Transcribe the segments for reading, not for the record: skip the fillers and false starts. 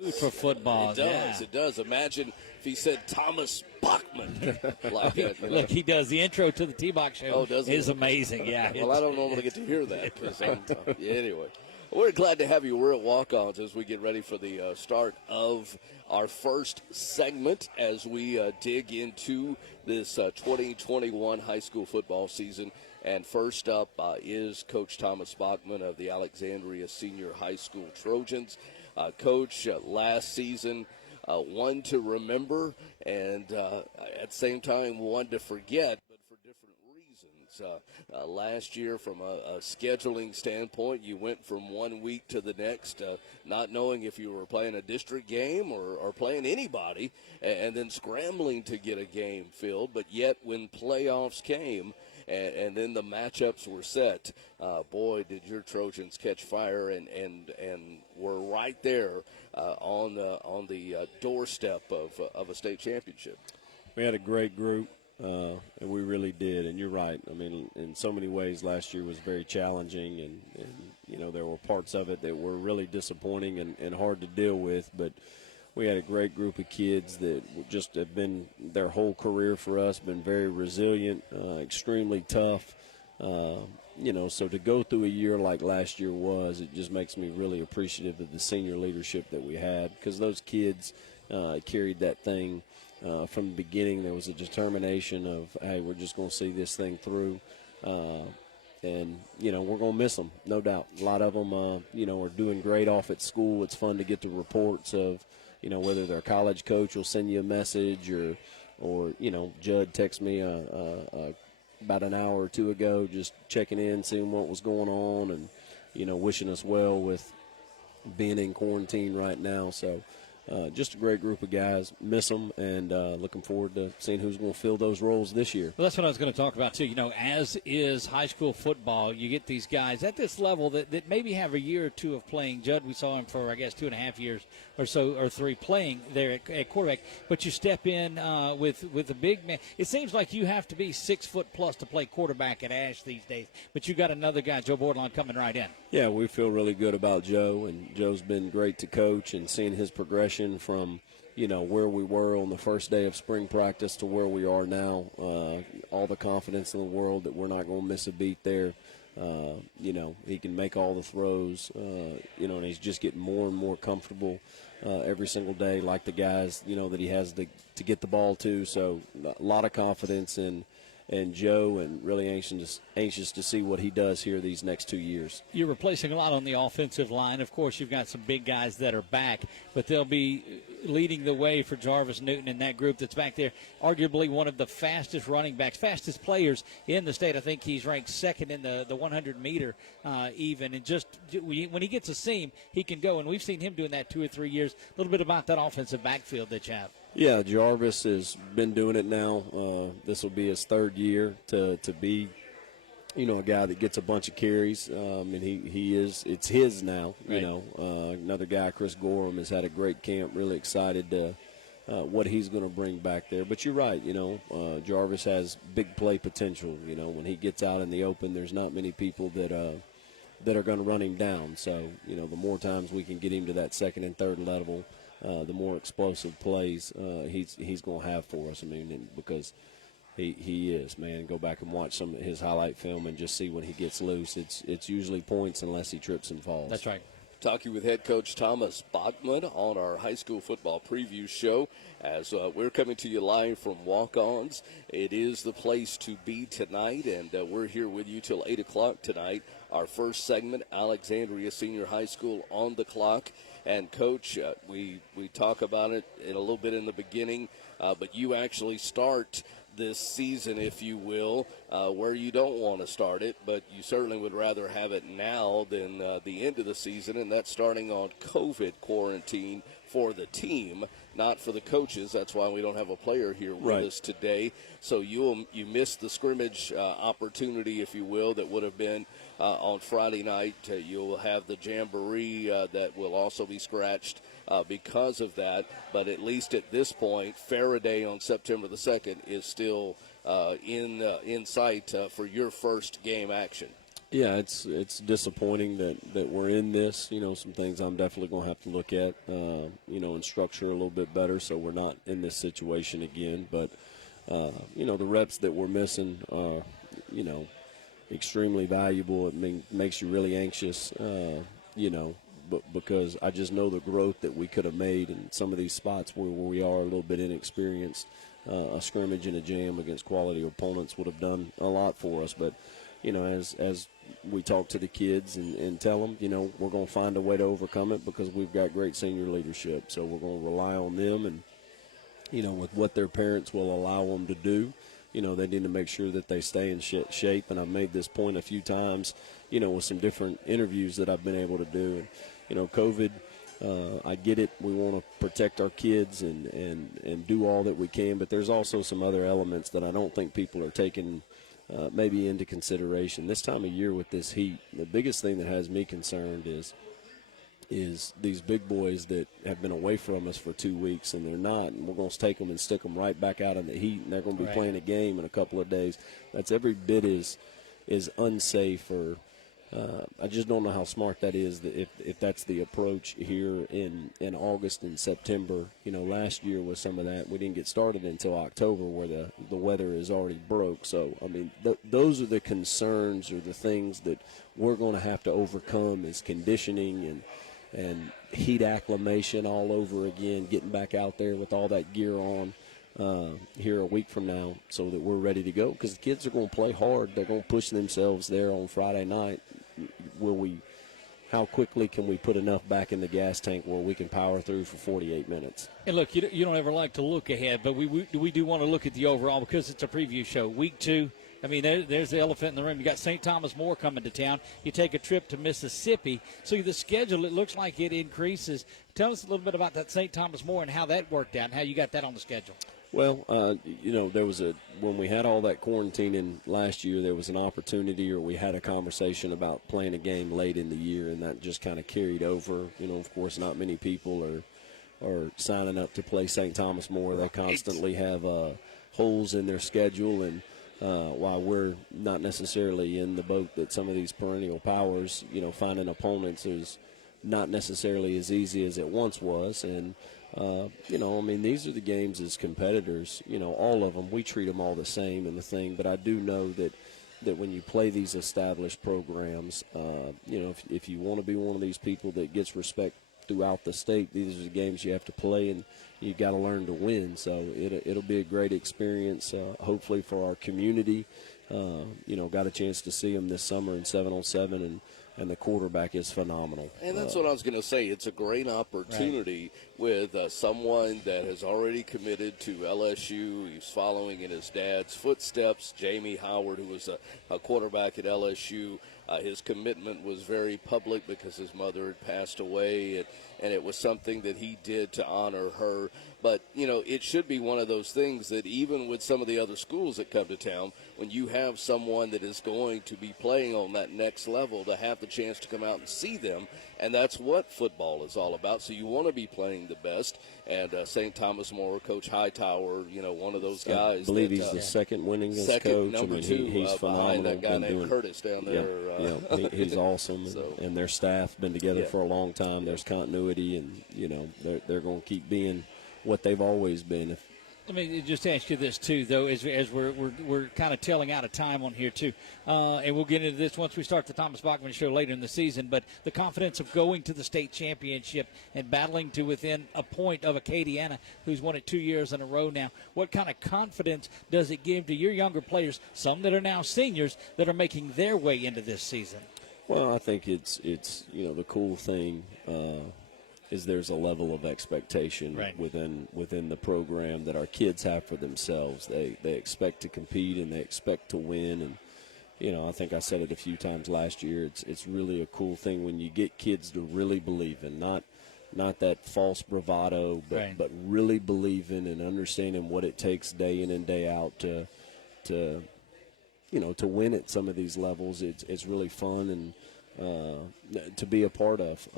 Food for football. It does. It does. Imagine if he said Thomas Bachman. Like that, Look, he does. The intro to the T-Box show is amazing. Yeah. Well, I don't normally get to hear that. Anyway. We're glad to have you. We're at Walk-Ons as we get ready for the start of our first segment as we dig into this 2021 high school football season. And first up is Coach Thomas Bachman of the Alexandria Senior High School Trojans. Coach, last season, one to remember and at the same time one to forget, but for different reasons. Last year, from a scheduling standpoint, you went from 1 week to the next, not knowing if you were playing a district game or playing anybody, and then scrambling to get a game filled. But yet, when playoffs came and then the matchups were set, boy, did your Trojans catch fire and were right there on the doorstep of a state championship. We had a great group. And we really did, and you're right. I mean, in so many ways, last year was very challenging, and you know, there were parts of it that were really disappointing and hard to deal with. But we had a great group of kids that just have been their whole career for us, been very resilient, extremely tough. You know, so to go through a year like last year was, it just makes me really appreciative of the senior leadership that we had, because those kids carried that thing. From the beginning, there was a determination of, hey, we're just going to see this thing through. And, you know, we're going to miss them, no doubt. A lot of them, you know, are doing great off at school. It's fun to get the reports of, you know, whether their college coach will send you a message or you know, Judd texted me about an hour or two ago just checking in, seeing what was going on and, you know, wishing us well with being in quarantine right now. So, just a great group of guys. Miss them, and looking forward to seeing who's going to fill those roles this year. Well, that's what I was going to talk about, too. You know, as is high school football, you get these guys at this level that maybe have a year or two of playing. Judd, we saw him for, I guess, 2.5 years or so, or 3 playing there at quarterback. But you step in with a big man. It seems like you have to be 6 foot plus to play quarterback at Ash these days. But you got another guy, Joe Bordelon, coming right in. Yeah, we feel really good about Joe, and Joe's been great to coach, and seeing his progression from, you know, where we were on the first day of spring practice to where we are now. All the confidence in the world that we're not going to miss a beat there. You know, he can make all the throws, you know, and he's just getting more and more comfortable every single day, like the guys, you know, that he has to get the ball to. So a lot of confidence in Joe, and really anxious to see what he does here these next 2 years. You're replacing a lot on the offensive line. Of course, you've got some big guys that are back, but they'll be leading the way for Jarvis Newton and that group that's back there. Arguably one of the fastest running backs, fastest players in the state. I think he's ranked second in the 100-meter even. And just when he gets a seam, he can go. And we've seen him doing that 2 or 3 years. A little bit about that offensive backfield that you have. Yeah, Jarvis has been doing it now. This will be his 3rd year to be, you know, a guy that gets a bunch of carries. And it's his now, you know. Another guy, Chris Gorham, has had a great camp. Really excited to what he's going to bring back there. But you're right, you know, Jarvis has big play potential. You know, when he gets out in the open, there's not many people that are going to run him down. So, you know, the more times we can get him to that 2nd and 3rd level, the more explosive plays he's going to have for us. I mean, because he is, man. Go back and watch some of his highlight film and just see when he gets loose. It's usually points unless he trips and falls. That's right. Talking with head coach Thomas Bachman on our high school football preview show as we're coming to you live from Walk-Ons. It is the place to be tonight, and we're here with you till 8 o'clock tonight. Our first segment, Alexandria Senior High School on the clock. And, Coach, we talk about it in a little bit in the beginning, but you actually start this season, if you will, where you don't want to start it, but you certainly would rather have it now than the end of the season, and that's starting on COVID quarantine for the team, not for the coaches. That's why we don't have a player here with us today. So you missed the scrimmage opportunity, if you will, that would have been on Friday night. You'll have the jamboree that will also be scratched because of that. But at least at this point, Faraday on September the 2nd is still in sight for your first game action. Yeah, it's disappointing that we're in this. Some things I'm definitely going to have to look at, and structure a little bit better so we're not in this situation again. But, the reps that we're missing are, extremely valuable. It makes you really anxious, but because I just know the growth that we could have made in some of these spots where we are a little bit inexperienced. A scrimmage and a jam against quality opponents would have done a lot for us. But, as we talk to the kids and tell them, we're going to find a way to overcome it because we've got great senior leadership. So we're going to rely on them and, with what their parents will allow them to do. They need to make sure that they stay in shape. And I've made this point a few times, with some different interviews that I've been able to do. And, COVID, I get it. We want to protect our kids and do all that we can. But there's also some other elements that I don't think people are taking maybe into consideration. This time of year with this heat, the biggest thing that has me concerned is these big boys that have been away from us for 2 weeks and they're not, and we're going to take them and stick them right back out in the heat, and they're going to be playing a game in a couple of days. That's every bit is unsafe, or I just don't know how smart that is, if that's the approach here in August and September. Last year was some of that. We didn't get started until October where the weather is already broke. So, I mean, those are the concerns or the things that we're going to have to overcome, is conditioning and heat acclimation all over again, getting back out there with all that gear on here a week from now so that we're ready to go, because the kids are going to play hard. They're going to push themselves there on Friday night. How quickly can we put enough back in the gas tank where we can power through for 48 minutes? And look, you don't ever like to look ahead, but we do want to look at the overall, because it's a preview show. Week 2, I mean, there's the elephant in the room. You got St. Thomas More coming to town. You take a trip to Mississippi. So the schedule, it looks like it increases. Tell us a little bit about that St. Thomas More and how that worked out and how you got that on the schedule. Well, there was when we had all that quarantining last year, there was an opportunity, or we had a conversation about playing a game late in the year, and that just kind of carried over. Of course, not many people are signing up to play St. Thomas More. They constantly have holes in their schedule, and while we're not necessarily in the boat that some of these perennial powers, finding opponents is not necessarily as easy as it once was. And these are the games as competitors, all of them, we treat them all the same and the thing. But I do know that when you play these established programs, if you want to be one of these people that gets respect throughout the state, these are the games you have to play, and you got to learn to win. So it'll be a great experience, hopefully, for our community. Got a chance to see them this summer in 7-on-7, and the quarterback is phenomenal. And that's what I was going to say. It's a great opportunity with someone that has already committed to LSU. He's following in his dad's footsteps. Jamie Howard, who was a quarterback at LSU, his commitment was very public because his mother had passed away, and it was something that he did to honor her. But, it should be one of those things that even with some of the other schools that come to town, when you have someone that is going to be playing on that next level, to have the chance to come out and see them, and that's what football is all about. So you want to be playing the best. And St. Thomas More, Coach Hightower, one of those guys. I believe he's the second winningest coach. Number 2, he's phenomenal. Behind that guy named Curtis down there. He's awesome. And their staff been together for a long time. There's continuity, and they're going to keep being what they've always been. Let me just ask you this, too, though, as we're kind of telling out of time on here, too. And we'll get into this once we start the Thomas Bachman Show later in the season. But the confidence of going to the state championship and battling to within a point of Acadiana, who's won it 2 years in a row now, what kind of confidence does it give to your younger players, some that are now seniors, that are making their way into this season? Well, I think it's the cool thing is there's a level of expectation within the program that our kids have for themselves. They expect to compete, and they expect to win. And I think I said it a few times last year. It's really a cool thing when you get kids to really believe in, not that false bravado, but really believing and understanding what it takes day in and day out to win at some of these levels. It's really fun and to be a part of.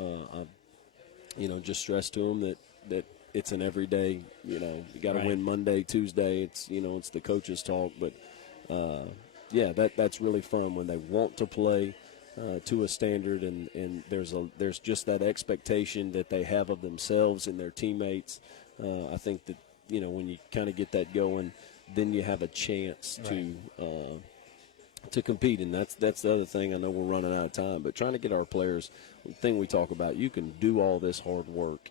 Just stress to them that it's an everyday, you got to win Monday, Tuesday. It's, it's the coaches talk, but yeah, that's really fun when they want to play to a standard, and there's just that expectation that they have of themselves and their teammates. I think that, you know, when you kind of get that going, then you have a chance to compete, and that's the other thing. I know we're running out of time, but trying to get our players, the thing we talk about, you can do all this hard work,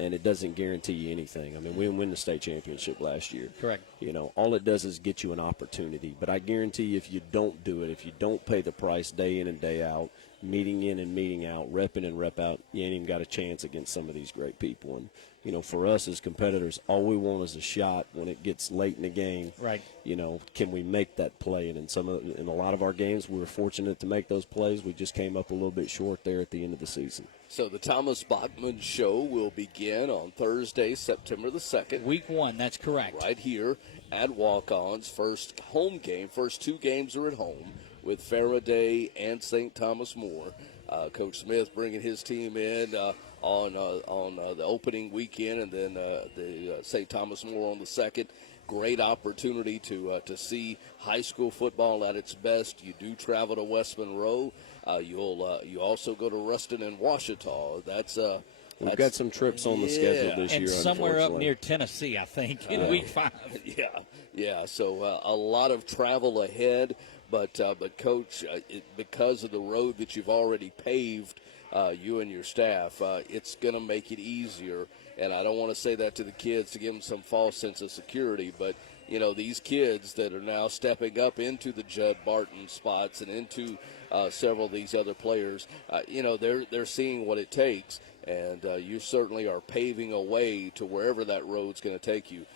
and it doesn't guarantee you anything. I mean, we didn't win the state championship last year. Correct. You know, all it does is get you an opportunity. But I guarantee you, if you don't do it, if you don't pay the price day in and day out, meeting in and meeting out, rep in and rep out, you ain't even got a chance against some of these great people. And, you know, for us as competitors, all we want is a shot when it gets late in the game. Right. You know, can we make that play? And in a lot of our games, we were fortunate to make those plays. We just came up a little bit short there at the end of the season. So the Thomas Bachman Show will begin on Thursday, September the 2nd. Week 1, that's correct. Right here at Walk-On's first home game. First 2 games are at home with Faraday and St. Thomas More. Coach Smith bringing his team in on the opening weekend, and then the St. Thomas More on the second. Great opportunity to see high school football at its best. You do travel to West Monroe. You also go to Ruston and Ouachita. We've got some trips on the schedule this and year, somewhere up near Tennessee, I think, in week 5. Yeah. So a lot of travel ahead, but Coach, because of the road that you've already paved, you and your staff, it's going to make it easier. And I don't want to say that to the kids to give them some false sense of security, but you know, these kids that are now stepping up into the Judd Barton spots and into several of these other players, you know, they're seeing what it takes. And you certainly are paving a way to wherever that road's going to take you.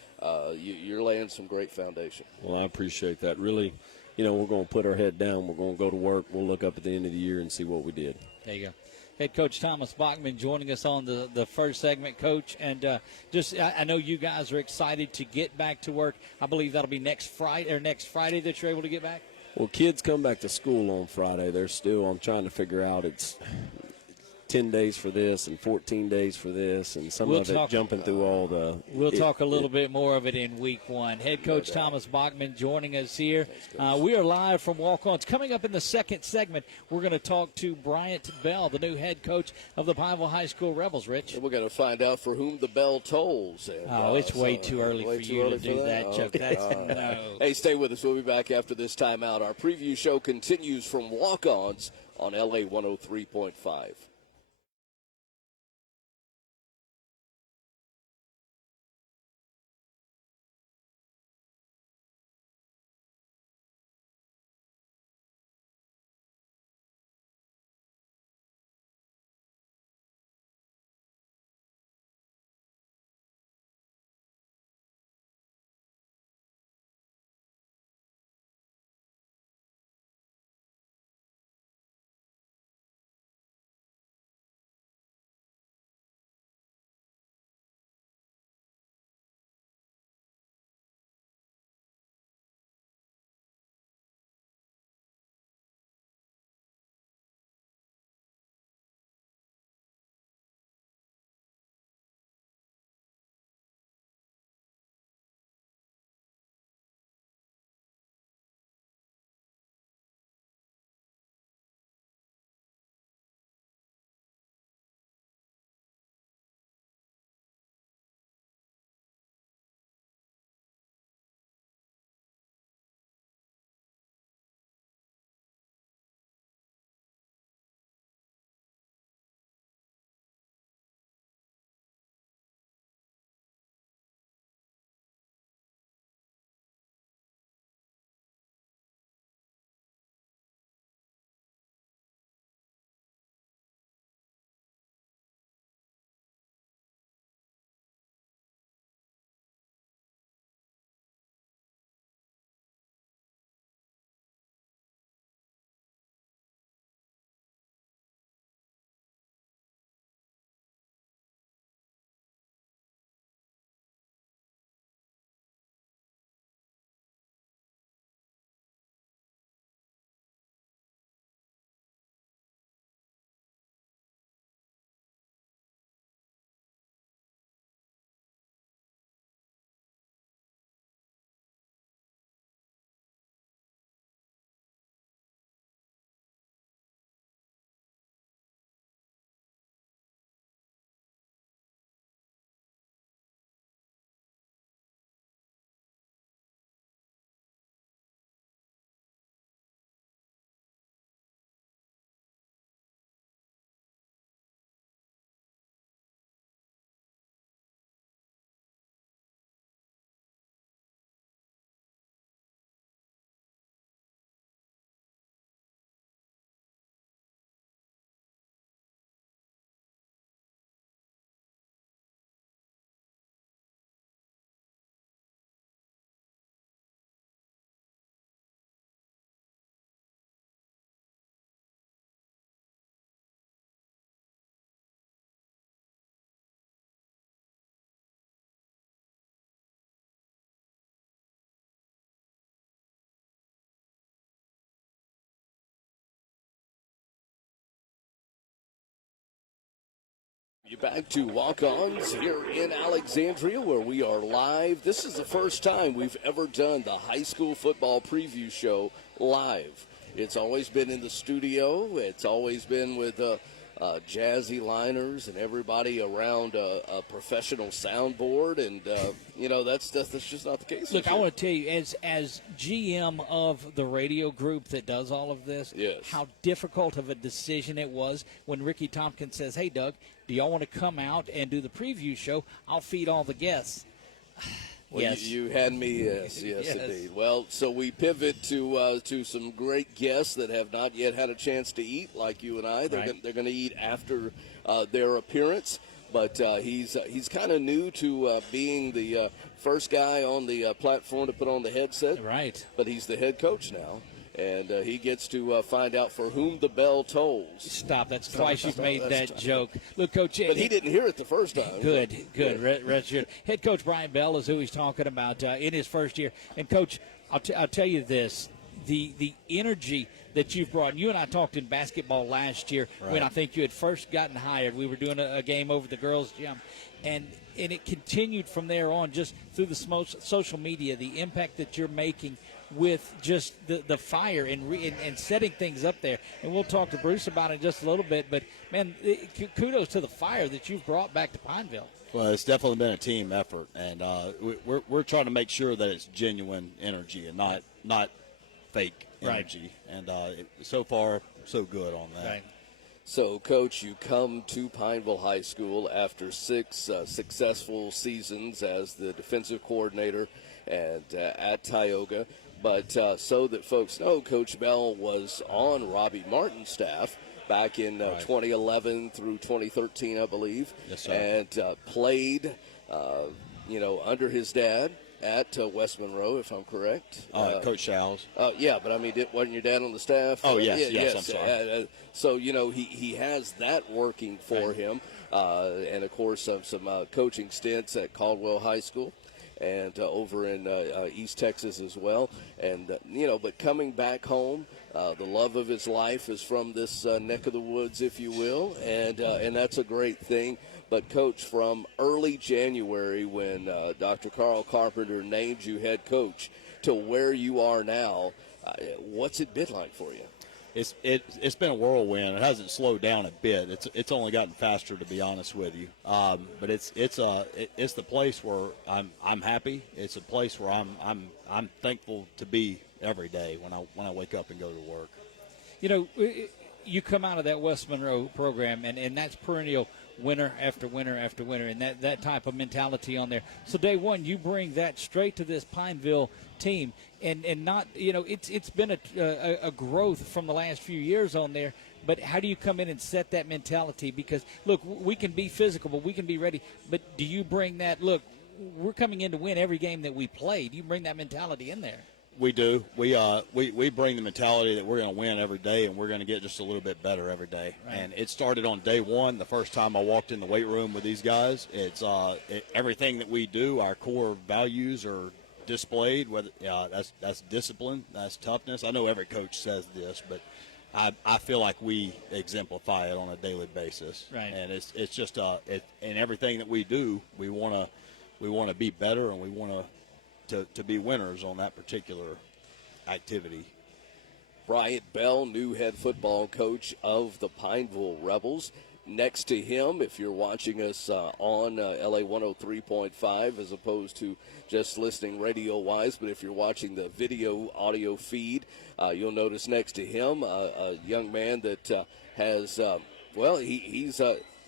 You're laying some great foundation. Well, I appreciate that. Really, you know, we're going to put our head down. We're going to go to work. We'll look up at the end of the year and see what we did. There you go. Head Coach Thomas Bachman joining us on the first segment, Coach. And I know you guys are excited to get back to work. I believe that'll be next Friday that you're able to get back. Well, kids come back to school on Friday. I'm trying to figure out, it's 10 days for this and 14 days for this, and jumping through all the. We'll talk a little bit more of it in week 1. Head Coach Thomas Bachman joining us here. We are live from Walk-Ons. Coming up in the second segment, we're going to talk to Bryant Bell, the new head coach of the Pineville High School Rebels, Rich. And we're going to find out for whom the bell tolls. And, it's way too early for you to do that, Chuck. No. Hey, stay with us. We'll be back after this timeout. Our preview show continues from Walk-Ons on LA 103.5. You back to Walk-Ons here in Alexandria, where we are live. This is the first time we've ever done the high school football preview show live. It's always been in the studio. It's always been with jazzy liners and everybody around a professional soundboard, and that's just not the case. Look, I want to tell you, as GM of the radio group that does all of this, yes, how difficult of a decision it was when Ricky Tompkins says, "Hey, Doug, do y'all want to come out and do the preview show? I'll feed all the guests." Well, yes. you had me, yes, indeed. Well, so we pivot to some great guests that have not yet had a chance to eat, like you and I. They're going to eat after their appearance, but he's kind of new to being the first guy on the platform to put on the headset. Right. But he's the head coach now. And he gets to find out for whom the bell tolls. Stop. That's twice you've made that joke. Look, Coach. But he didn't hear it the first time. Good. Rest assured. Head Coach Brian Bell is who he's talking about in his first year. And, Coach, I'll tell you this. The energy that you've brought. You and I talked in basketball last year when I think you had first gotten hired. We were doing a game over at the girls' gym. And it continued from there on just through the social media, the impact that you're making with just the fire and setting things up there. And we'll talk to Bruce about it in just a little bit. But, man, kudos to the fire that you've brought back to Pineville. Well, it's definitely been a team effort, and we're trying to make sure that it's genuine energy and not fake energy. And so far, so good on that. Right. So, Coach, you come to Pineville High School after 6 successful seasons as the defensive coordinator and at Tioga. But so that folks know, Coach Bell was on Robbie Martin's staff back in 2011 through 2013, I believe. Yes, sir. And played, under his dad at West Monroe, if I'm correct. Coach Showles. Yeah, but I mean, wasn't your dad on the staff? Oh, yes, I'm sorry. So, he has that working for him. And, of course, some coaching stints at Caldwell High School and over in East Texas as well. And, but coming back home, the love of his life is from this neck of the woods, if you will, and that's a great thing. But, Coach, from early January when Dr. Carl Carpenter named you head coach to where you are now, what's it been like for you? It's been a whirlwind. It hasn't slowed down a bit. It's only gotten faster, to be honest with you. But it's the place where I'm happy. It's a place where I'm thankful to be every day when I wake up and go to work. You come out of that West Monroe program, and that's perennial winner after winner after winner, and that type of mentality on there. So day one, you bring that straight to this Pineville team, and not, it's been a growth from the last few years on there. But how do you come in and set that mentality? Because, look, we can be physical, but we can be ready. But do you bring that, look, we're coming in to win every game that we play. Do you bring that mentality in there? We do. We bring the mentality that we're going to win every day, and we're going to get just a little bit better every day. Right. And it started on day one. The first time I walked in the weight room with these guys, it's everything that we do. Our core values are displayed. Whether that's discipline, that's toughness. I know every coach says this, but I feel like we exemplify it on a daily basis. Right. And it's just in everything that we do, we want to be better, and we want to be winners on that particular activity. Bryant Bell, new head football coach of the Pineville Rebels. Next to him, if you're watching us on LA 103.5 as opposed to just listening radio-wise, but if you're watching the video audio feed, you'll notice next to him a young man that has, he's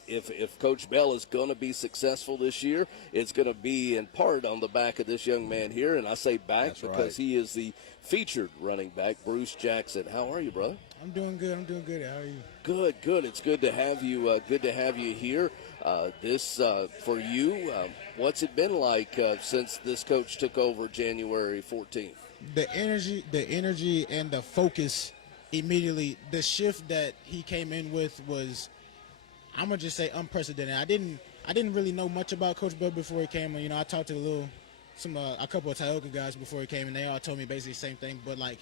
if Coach Bell is going to be successful this year, it's going to be in part on the back of this young man here. And I say back That's because right. he is the featured running back, Bruce Jackson. How are you, brother? I'm doing good. How are you? Good. It's good to have you. Good to have you here. This for you. What's it been like since this coach took over January 14th? The energy, and the focus immediately. The shift that he came in with was, I'm gonna just say, unprecedented. I didn't really know much about Coach Bell before he came. I talked to a couple of Tioga guys before he came, and they all told me basically the same thing. But like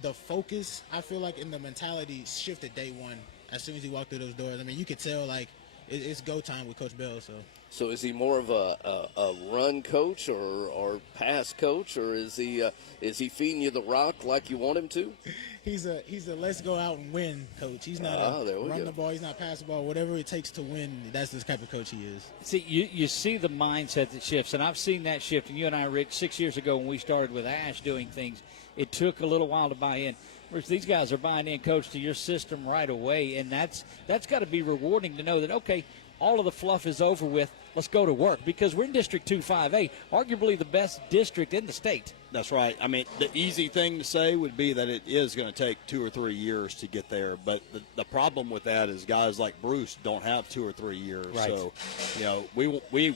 the focus, I feel like, in the mentality shifted day one as soon as he walked through those doors. I mean, you could tell like it's go time with Coach Bell. So is he more of a run coach or pass coach, or is he feeding you the rock like you want him to? He's a let's go out and win coach. He's not run the ball. He's not pass the ball. Whatever it takes to win, that's the type of coach he is. See, you see the mindset that shifts, and I've seen that shift. And you and I, Rick, 6 years ago when we started with Ash doing things, it took a little while to buy in. Whereas these guys are buying in, Coach, to your system right away, and that's got to be rewarding to know that, okay, all of the fluff is over with. Let's go to work, because we're in District 2-5A, arguably the best district in the state. That's right. I mean, the easy thing to say would be that it is going to take 2 or 3 years to get there. But the problem with that is guys like Bruce don't have 2 or 3 years. Right. So, we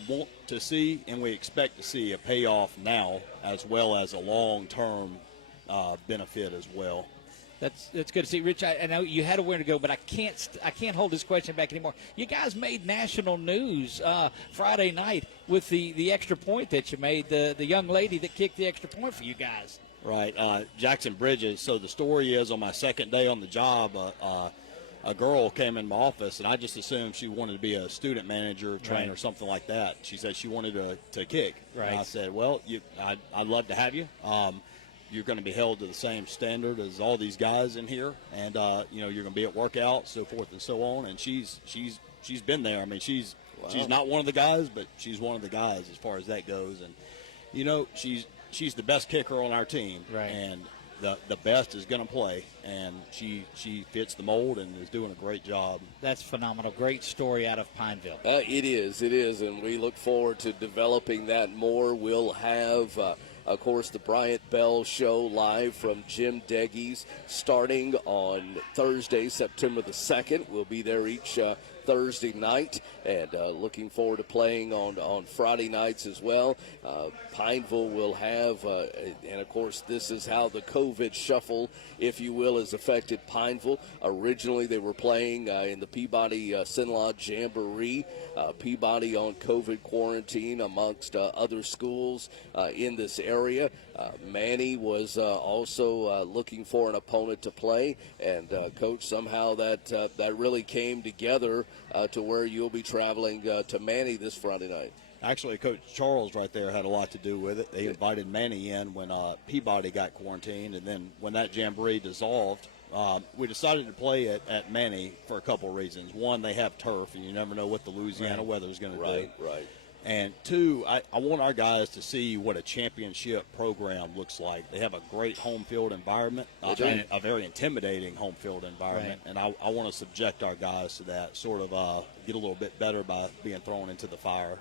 want to see and we expect to see a payoff now, as well as a long-term benefit as well. That's good to see, Rich. I know you had a where to go, but I can't hold this question back anymore. You guys made national news Friday night with the extra point that you made. The young lady that kicked the extra point for you guys. Right, Jackson Bridges. So the story is, on my second day on the job, a girl came in my office, and I just assumed she wanted to be a student manager, trainer, or something like that. She said she wanted to kick. Right. And I said, well, I'd love to have you. You're going to be held to the same standard as all these guys in here, and you're going to be at workout, so forth and so on. And she's been there. I mean, she's not one of the guys, but she's one of the guys as far as that goes. And she's the best kicker on our team, right. And the best is going to play, and she fits the mold and is doing a great job. That's phenomenal. Great story out of Pineville. It is, and we look forward to developing that more. We'll have. Of course, the Bryant Bell Show live from Jim Deggy's starting on Thursday, September the 2nd. We'll be there each Thursday night, and looking forward to playing on Friday nights as well. Pineville will have, and of course, this is how the COVID shuffle, if you will, has affected Pineville. Originally, they were playing in the Peabody Sinlaw Jamboree. Peabody on COVID quarantine amongst other schools in this area. Manny was also looking for an opponent to play, and Coach, somehow that really came together to where you'll be traveling to Manny this Friday night. Actually, Coach Charles right there had a lot to do with it. They invited Manny in when Peabody got quarantined, and then when that jamboree dissolved, we decided to play at Manny for a couple of reasons. One, they have turf, and you never know what the Louisiana weather is going to do. Right. And two, I want our guys to see what a championship program looks like. They have a great home field environment, and a very intimidating home field environment. Right. And I want to subject our guys to that, sort of get a little bit better by being thrown into the fire.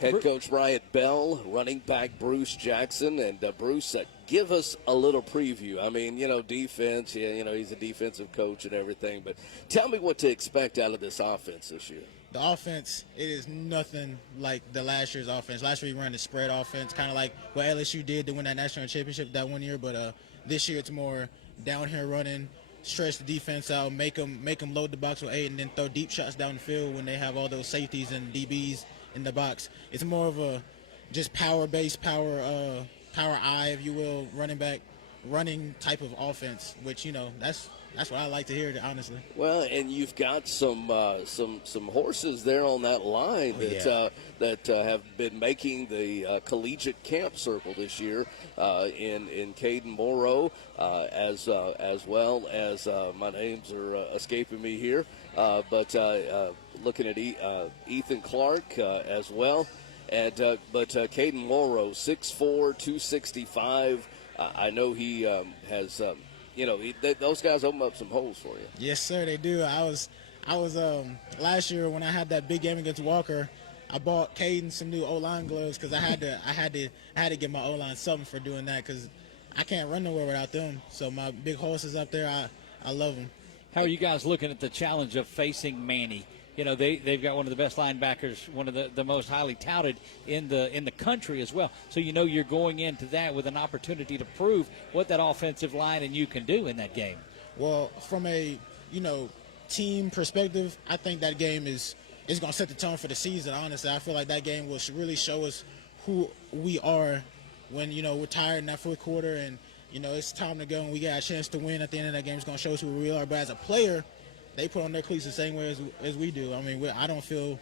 Head coach Bryant Bell, running back Bruce Jackson, and Bruce, give us a little preview. I mean, defense, he's a defensive coach and everything, but tell me what to expect out of this offense this year. The offense, it is nothing like the last year's offense. Last year we ran the spread offense, kind of like what LSU did to win that national championship that one year, but this year it's more down here running, stretch the defense out, make them load the box with 8, and then throw deep shots down the field when they have all those safeties and DBs in the box. It's more of a just power-based, power eye, if you will, running type of offense, which, that's what I like to hear, honestly. Well, and you've got some horses there on that line that have been making the collegiate camp circle this year in Caden Morrow, as well as my names are escaping me here, but looking at Ethan Clark as well, and but Caden Morrow, 6'4", 265. I know he has. Those guys open up some holes for you. Yes, sir, they do. I was last year when I had that big game against Walker, I bought Caden some new O-line gloves because I had to give my O-line something for doing that because I can't run nowhere without them. So my big horses up there, I love them. How are you guys looking at the challenge of facing Manny? They've got one of the best linebackers, one of the most highly touted in the country as well. So you're going into that with an opportunity to prove what that offensive line and you can do in that game. Well, from a team perspective, I think that game is going to set the tone for the season. Honestly, I feel like that game will really show us who we are when we're tired in that fourth quarter and it's time to go and we got a chance to win at the end of that game. It's going to show us who we are. But as a player, they put on their cleats the same way as we do. I mean, I don't feel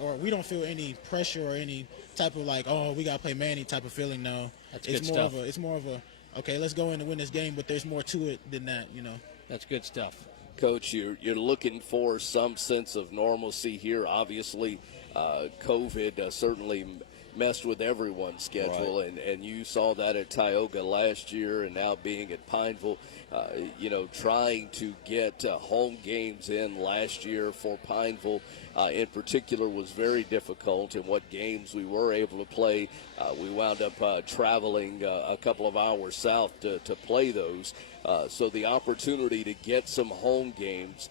or we don't feel any pressure or any type of like, oh, we got to play Manny type of feeling. No, That's it's good more stuff. it's more of a, okay, let's go in and win this game, but there's more to it than that, you know. That's good stuff. Coach, you're looking for some sense of normalcy here. Obviously, COVID certainly messed with everyone's schedule, Right. and you saw that at Tioga last year, and now being at Pineville, trying to get home games in last year for Pineville in particular was very difficult. And what games we were able to play, we wound up traveling a couple of hours south to play those. So the opportunity to get some home games,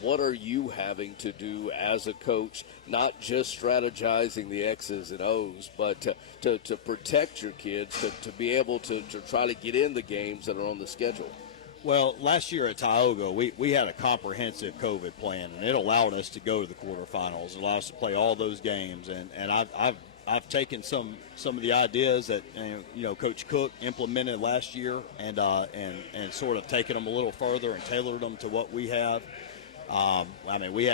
what are you having to do as a coach, not just strategizing the X's and O's, but to protect your kids, to be able to try to get in the games that are on the schedule? Well, last year at Tioga, we had a comprehensive COVID plan, and it allowed us to go to the quarterfinals. It allowed us to play all those games, and I've taken some of the ideas that Coach Cook implemented last year, and sort of taken them a little further and tailored them to what we have. We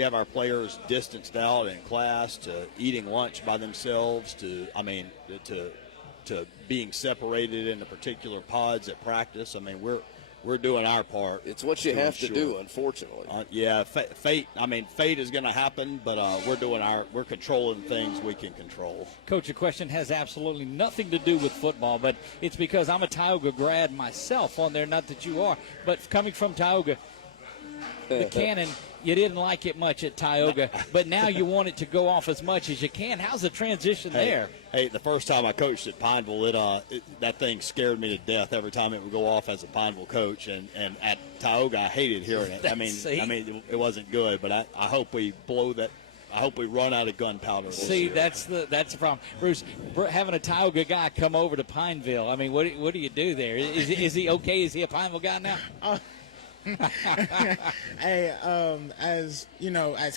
have our players distanced out in class, to eating lunch by themselves, to being separated into particular pods at practice. We're doing our part. It's what you have to do, unfortunately. Fate is going to happen, but we're controlling things we can control. Coach, the question has absolutely nothing to do with football, but it's because I'm a Tioga grad myself on there, not that you are, but coming from Tioga, the cannon, you didn't like it much at Tioga, but now you want it to go off as much as you can. How's the transition there? Hey, the first time I coached at Pineville, that thing scared me to death every time it would go off as a Pineville coach, and at Tioga, I hated hearing it. It wasn't good, but I hope we blow that. I hope we run out of gunpowder this year. That's the problem. Bruce, having a Tioga guy come over to Pineville, what do you do there? Is he okay? Is he a Pineville guy now? Hey, as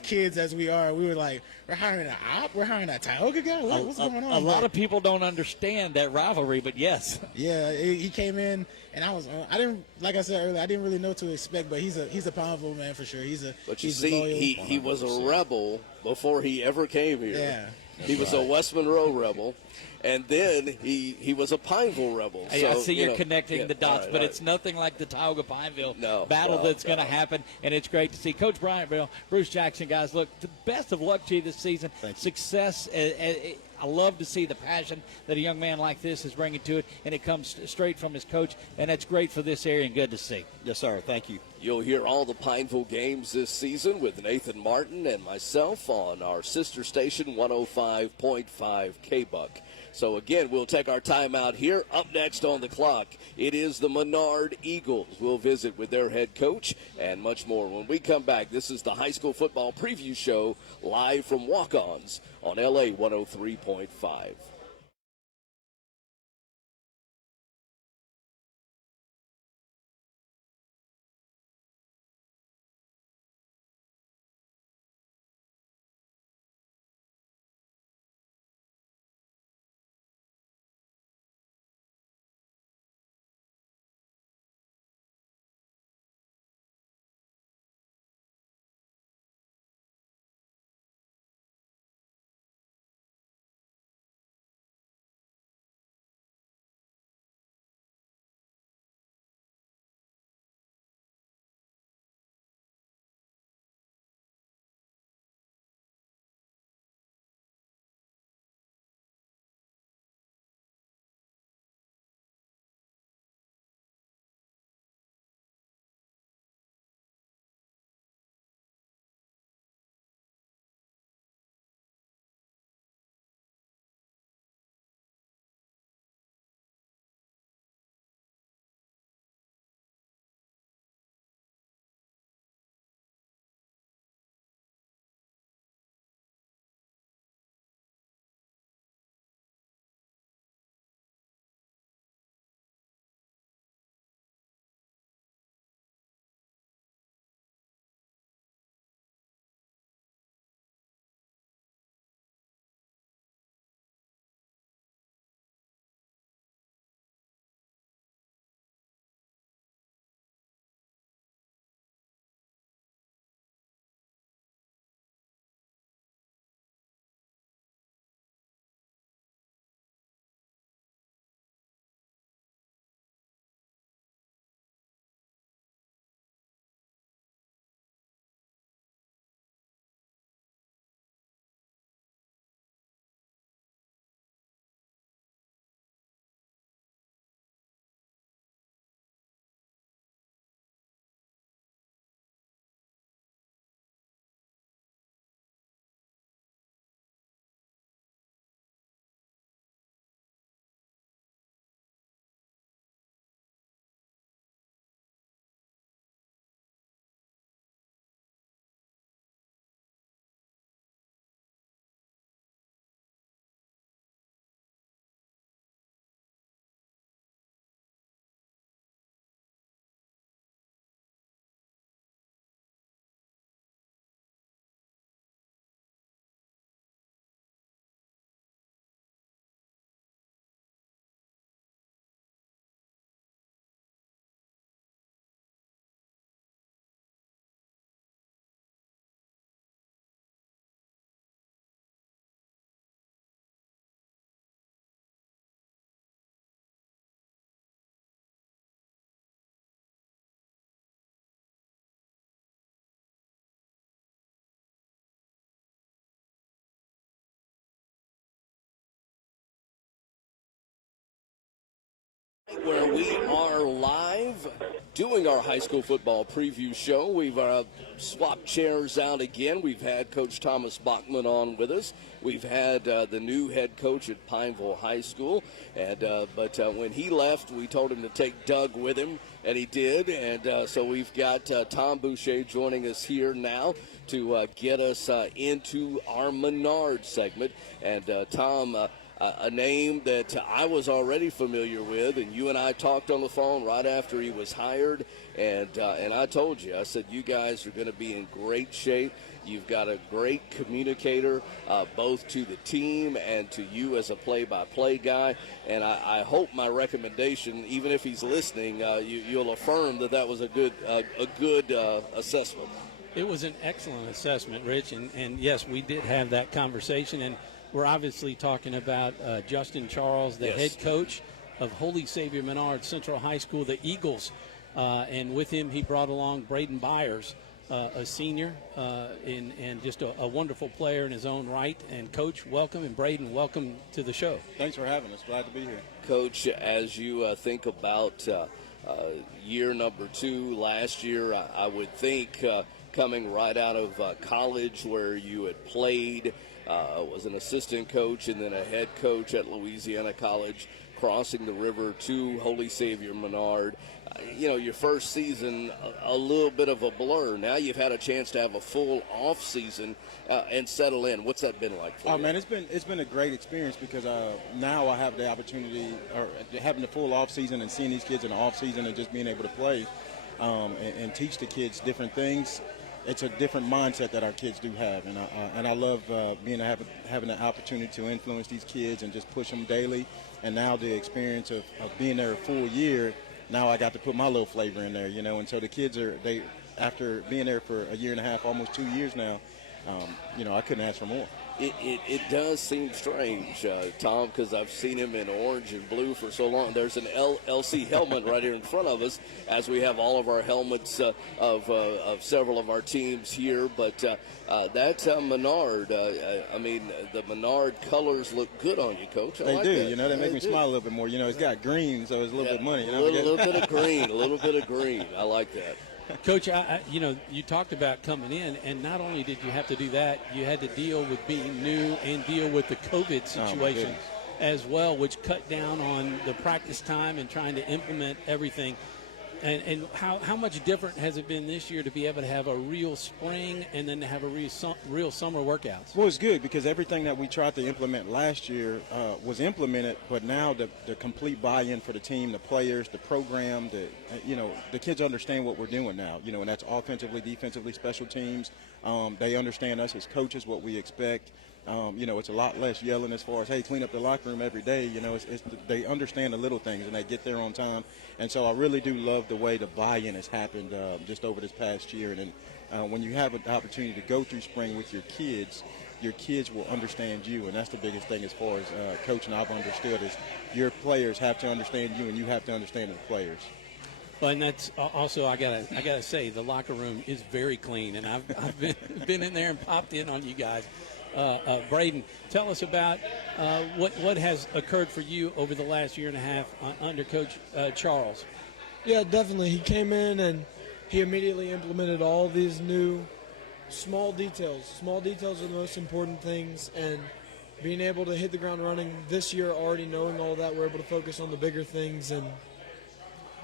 kids as we are, we were like, we're hiring an op, we're hiring a Tioga guy. What's going on? A lot of people don't understand that rivalry, but yes. Yeah, he came in, and I didn't, like I said earlier, I didn't really know what to expect, but he's a Pineville man for sure. But you see, he was a rebel before he ever came here. Yeah. He was a West Monroe rebel, and then he was a Pineville rebel. I So, see you're connecting the dots, right, but right. it's nothing like the Tioga-Pineville No, battle that's going to no. happen, and it's great to see. Coach Bryant, Bruce Jackson, guys, look, the best of luck to you this season. Thank you. Success. I love to see the passion that a young man like this is bringing to it, and it comes straight from his coach, and that's great for this area and good to see. Yes, sir. Thank you. You'll hear all the Pineville games this season with Nathan Martin and myself on our sister station, 105.5 K-Buck. So, again, we'll take our time out here. Up next on the clock, it is the Menard Eagles. We'll visit with their head coach and much more. When we come back, this is the high school football preview show live from Walk-Ons on LA 103.5. where we are live doing our high school football preview show. We've swapped chairs out again. We've had Coach Thomas Bachman on with us. We've had the new head coach at Pineville High School. But when he left, we told him to take Doug with him, and he did. And so we've got Tom Boucher joining us here now to get us into our Menard segment. And Tom, a name that I was already familiar with, and you and I talked on the phone right after he was hired, and I told you, I said, you guys are going to be in great shape. You've got a great communicator, both to the team and to you as a play-by-play guy, and I hope my recommendation, even if he's listening, you'll affirm that was a good assessment. It was an excellent assessment, Rich, and yes, we did have that conversation, and we're obviously talking about Justin Charles, the head coach of Holy Savior Menard Central High School, the Eagles. And with him, he brought along Braden Byers, a senior, and just a wonderful player in his own right. And, Coach, welcome. And, Braden, welcome to the show. Thanks for having us. Glad to be here. Coach, as you think about year number 2 last year, I would think coming right out of college where you had played, was an assistant coach and then a head coach at Louisiana College, crossing the river to Holy Savior Menard. Your first season, a little bit of a blur. Now you've had a chance to have a full off season and settle in. What's that been like for you? Oh, man, it's been a great experience because now I have the opportunity, or having the full off season and seeing these kids in the off season and just being able to play and teach the kids different things. It's a different mindset that our kids do have, and I love having the opportunity to influence these kids and just push them daily. And now the experience of being there a full year, now I got to put my little flavor in there, and so the kids after being there for a year and a half, almost 2 years now, I couldn't ask for more. It does seem strange, Tom, because I've seen him in orange and blue for so long. There's an LC helmet right here in front of us, as we have all of our helmets of several of our teams here. But that's Menard. The Menard colors look good on you, Coach. They do. They make me smile a little bit more. It's got green, so it's a little bit money. A little bit of green. A little bit of green. I like that. Coach, you talked about coming in, and not only did you have to do that, you had to deal with being new and deal with the COVID situation as well, which cut down on the practice time and trying to implement everything. And how much different has it been this year to be able to have a real spring and then to have a real summer workouts? Well, it's good because everything that we tried to implement last year was implemented, but now the complete buy-in for the team, the players, the program, the kids understand what we're doing now, and that's offensively, defensively, special teams. They understand us as coaches, what we expect. It's a lot less yelling as far as, hey, clean up the locker room every day. They understand the little things and they get there on time. And so I really do love the way the buy-in has happened just over this past year. And when you have an opportunity to go through spring with your kids will understand you. And that's the biggest thing as far as coaching I've understood is your players have to understand you and you have to understand the players. Well, and that's also I gotta say the locker room is very clean, and I've been in there and popped in on you guys. Braden, tell us about what has occurred for you over the last year and a half under Coach Charles. Yeah, definitely. He came in and he immediately implemented all these new small details. Small details are the most important things, and being able to hit the ground running this year, already knowing all that, we're able to focus on the bigger things and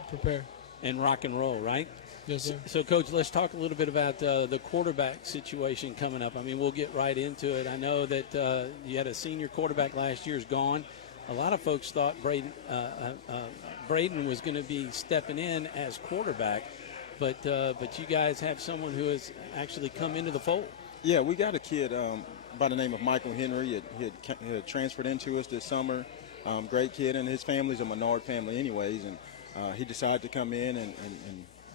prepare. And rock and roll, right? Yes, sir. So, Coach, let's talk a little bit about the quarterback situation coming up. I mean, we'll get right into it. I know that you had a senior quarterback last year, is gone. A lot of folks thought Braden was going to be stepping in as quarterback, but you guys have someone who has actually come into the fold. Yeah, we got a kid by the name of Michael Henry. He had transferred into us this summer. Great kid, and his family's a Menard family anyways, and he decided to come in and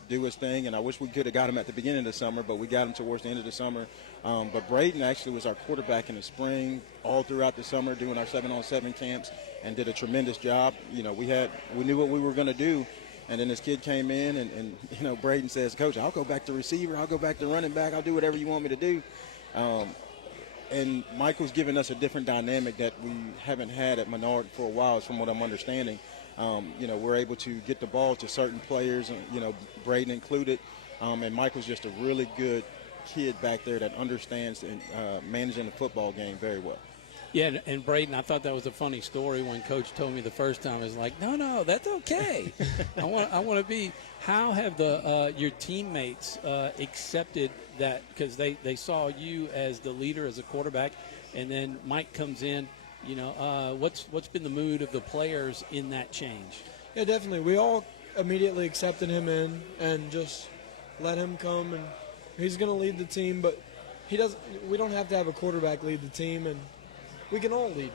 do his thing, and I wish we could have got him at the beginning of the summer, but we got him towards the end of the summer. But Braden actually was our quarterback in the spring, all throughout the summer, doing our 7-on-7 camps, and did a tremendous job. We knew what we were going to do, and then this kid came in, and Braden says, Coach, I'll go back to receiver, I'll go back to running back, I'll do whatever you want me to do. And Michael's given us a different dynamic that we haven't had at Menard for a while, from what I'm understanding. we're able to get the ball to certain players, Braden included. And Michael's just a really good kid back there that understands and managing the football game very well. Yeah, and Braden, I thought that was a funny story when Coach told me the first time. I was like, no, that's okay. I want to be. How have your teammates accepted that? Because they saw you as the leader, as a quarterback, and then Mike comes in. What's been the mood of the players in that change? Yeah, definitely. We all immediately accepted him in and just let him come, and he's going to lead the team. But we don't have to have a quarterback lead the team, and we can all lead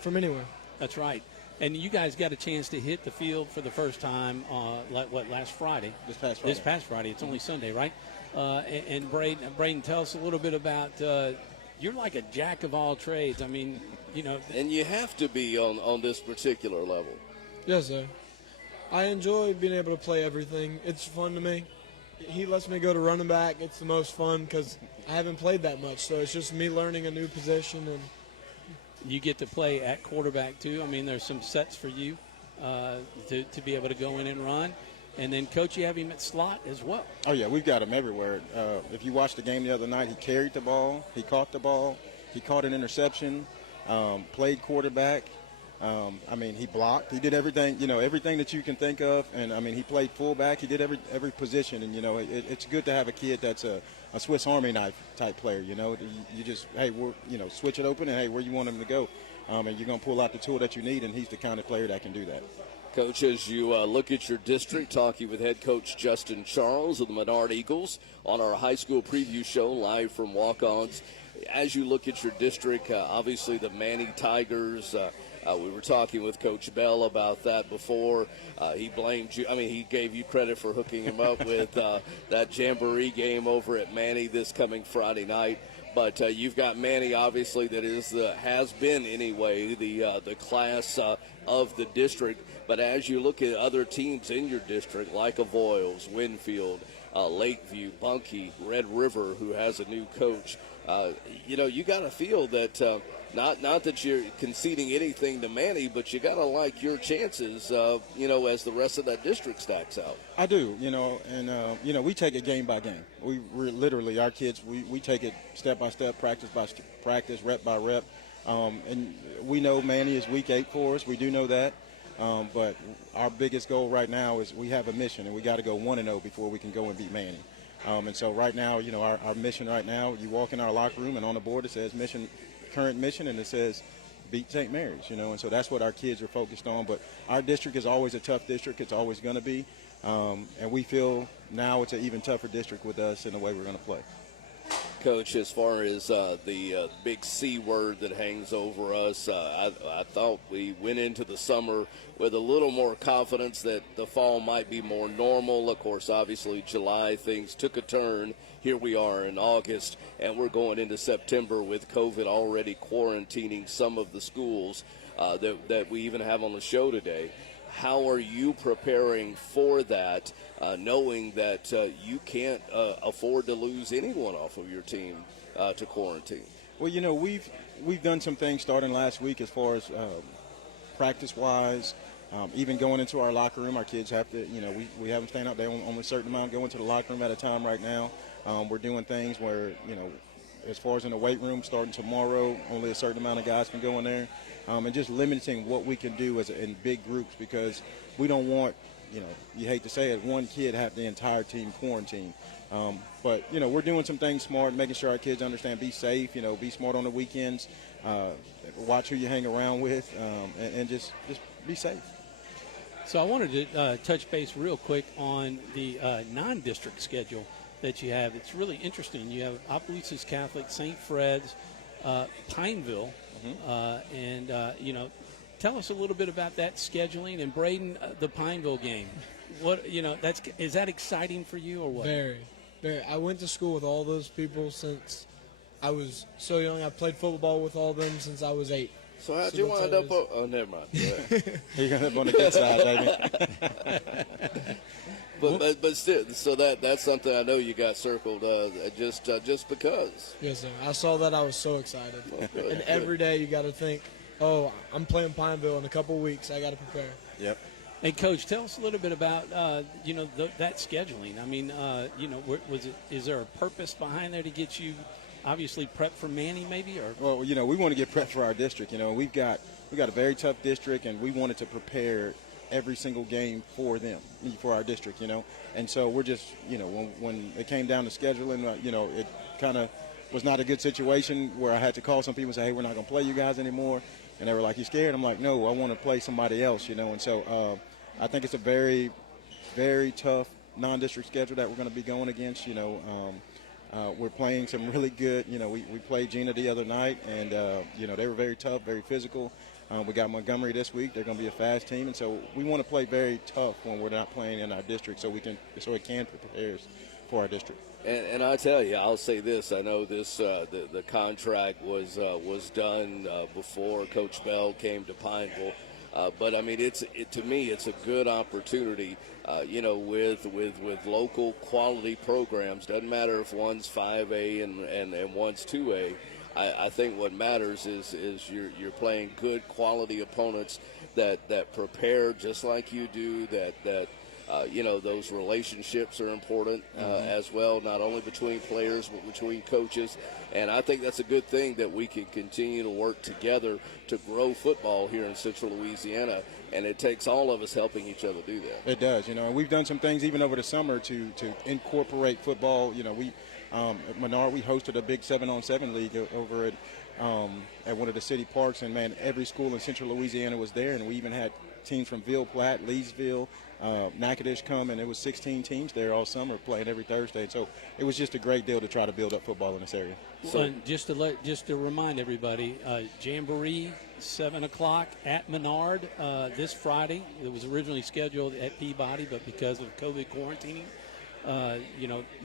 from anywhere. That's right. And you guys got a chance to hit the field for the first time, last Friday? This past Friday. It's only Sunday, right? And Braden, tell us a little bit about you're like a jack of all trades. I mean, And you have to be on this particular level. Yes, sir. I enjoy being able to play everything. It's fun to me. He lets me go to running back. It's the most fun because I haven't played that much, so it's just me learning a new position. And you get to play at quarterback too. I mean, there's some sets for you to be able to go in and run. And then, Coach, you have him at slot as well. Oh, yeah, we've got him everywhere. If you watched the game the other night, he carried the ball, he caught the ball, he caught an interception, played quarterback. He blocked. He did everything, everything that you can think of. And, he played fullback. He did every position. And, it's good to have a kid that's a Swiss Army knife type player, You just, switch it open and, hey, where you want him to go. And you're going to pull out the tool that you need, and he's the kind of player that can do that. Coach, as you look at your district, talking with head coach Justin Charles of the Menard Eagles on our high school preview show live from Walk-Ons. As you look at your district, obviously the Manny Tigers, we were talking with Coach Bell about that before. He blamed you. He gave you credit for hooking him up with that jamboree game over at Manny this coming Friday night. But you've got Manny, obviously, that has been anyway the class of the district. But as you look at other teams in your district, like Avoyles, Winfield, Lakeview, Bunkie, Red River, who has a new coach, you got to feel that not that you're conceding anything to Manny, but you got to like your chances, as the rest of that district stacks out. I do, and we take it game by game. We're literally, our kids, we take it step by step, practice by practice, rep by rep. And we know Manny is week 8 for us. We do know that. But our biggest goal right now is we have a mission, and we got to go 1-0 before we can go and beat Manny. And so right now, our mission right now, you walk in our locker room, and on the board it says current mission, and it says beat St. Mary's, and so that's what our kids are focused on. But our district is always a tough district. It's always going to be. And we feel now it's an even tougher district with us in the way we're going to play. Coach, as far as the big C word that hangs over us, I thought we went into the summer with a little more confidence that the fall might be more normal. Of course, obviously, July, things took a turn. Here we are in August, and we're going into September with COVID already quarantining some of the schools that we even have on the show today. How are you preparing for that, knowing that you can't afford to lose anyone off of your team to quarantine? Well, we've done some things starting last week as far as practice-wise, even going into our locker room. Our kids have to, we have them staying out there on a certain amount, go into the locker room at a time right now. We're doing things where, as far as in the weight room, starting tomorrow, only a certain amount of guys can go in there. And just limiting what we can do in big groups, because we don't want, you hate to say it, one kid have the entire team quarantine. But, we're doing some things smart, making sure our kids understand, be safe, be smart on the weekends, watch who you hang around with, and just be safe. So I wanted to touch base real quick on the non-district schedule that you have. It's really interesting. You have Opelousas Catholic, St. Fred's, Pineville, tell us a little bit about that scheduling. And Braden, the Pineville game, is that exciting for you or what? Very, very. I went to school with all those people since I was so young. I played football with all of them since I was 8. So how'd you wind up? Oh, never mind. You're going to up on the good side, baby. But still, so that's something I know you got circled just because. Yes, sir. I saw that. I was so excited. Well, good, and every day you got to think, oh, I'm playing Pineville in a couple weeks. I got to prepare. Yep. Hey, Coach, tell us a little bit about that scheduling. I mean, is there a purpose behind there to get you obviously prepped for Manny, maybe? Or Well, we want to get prepped for our district. We got a very tough district, and we wanted to prepare every single game for them, for our district. And so we're just, when it came down to scheduling, it kind of was not a good situation where I had to call some people and say, hey, we're not going to play you guys anymore. And they were like, you scared? I'm like, no, I want to play somebody else, And so I think it's a very, very tough non-district schedule that we're going to be going against. We're playing some really good, we played Gina the other night, and, they were very tough, very physical. We got Montgomery this week. They're going to be a fast team. And so we want to play very tough when we're not playing in our district so it can prepare us for our district. And I tell you, I'll say this. I know this the contract was done before Coach Bell came to Pineville. But I mean, to me, it's a good opportunity, with local quality programs. Doesn't matter if one's 5A and one's 2A. I think what matters is you're playing good quality opponents that prepare just like you do. That those relationships are important as well, not only between players but between coaches. And I think that's a good thing that we can continue to work together to grow football here in Central Louisiana. And it takes all of us helping each other do that. It does, and we've done some things even over the summer to incorporate football. At Menard, we hosted a big 7-on-7 league over at one of the city parks, and man, every school in Central Louisiana was there, and we even had teams from Ville Platte, Leesville, Natchitoches come, and there was 16 teams there all summer playing every Thursday. And so it was just a great deal to try to build up football in this area. So just to remind everybody, Jamboree 7:00 at Menard this Friday. It was originally scheduled at Peabody, but because of COVID quarantining,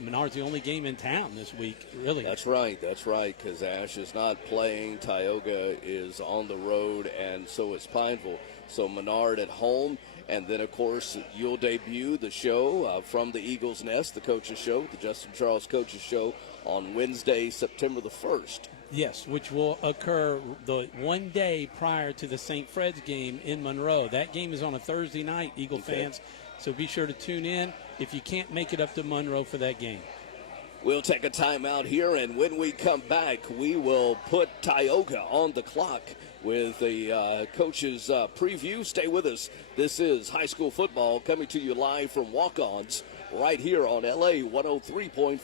Menard's the only game in town this week, really. That's right, because Ash is not playing. Tioga is on the road, and so is Pineville. So Menard at home, and then, of course, you'll debut the show from the Eagles Nest, the Coaches Show, the Justin Charles Coaches Show, on Wednesday, September the 1st. Yes, which will occur the one day prior to the St. Fred's game in Monroe. That game is on a Thursday night, Eagle fans, so be sure to tune in if you can't make it up to Monroe for that game. We'll take a timeout here, and when we come back, we will put Tioga on the clock with the coach's preview. Stay with us. This is high school football coming to you live from Walk-Ons right here on LA 103.5.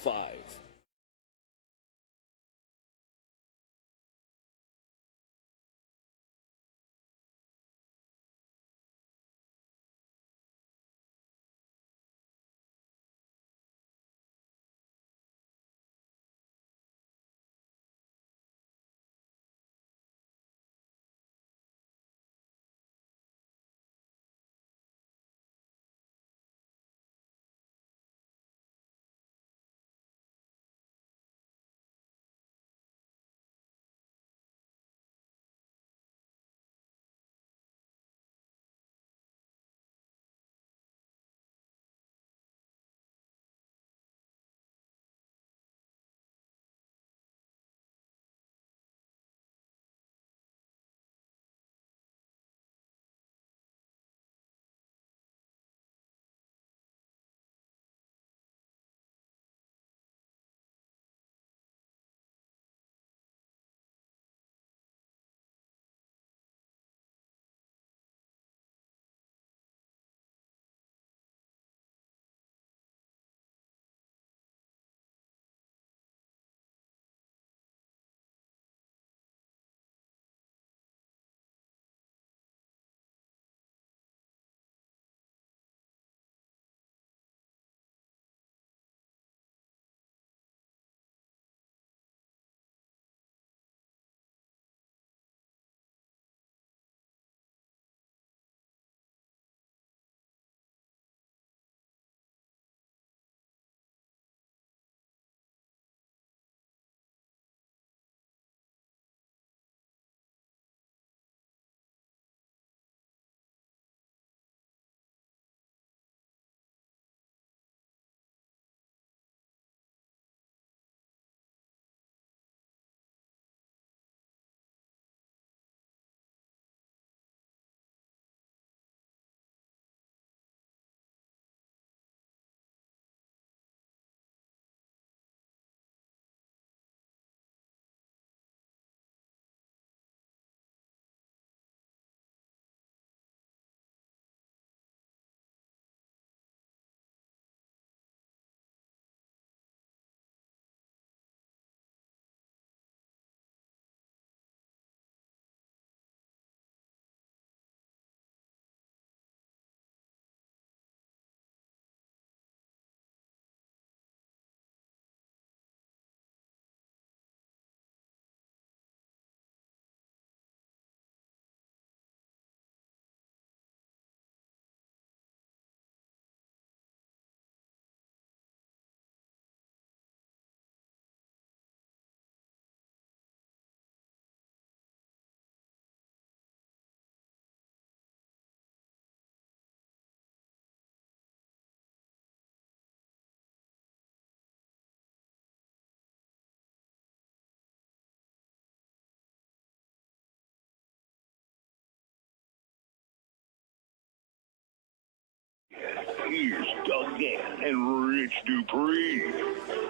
here's Doug Gann and Rich Dupree.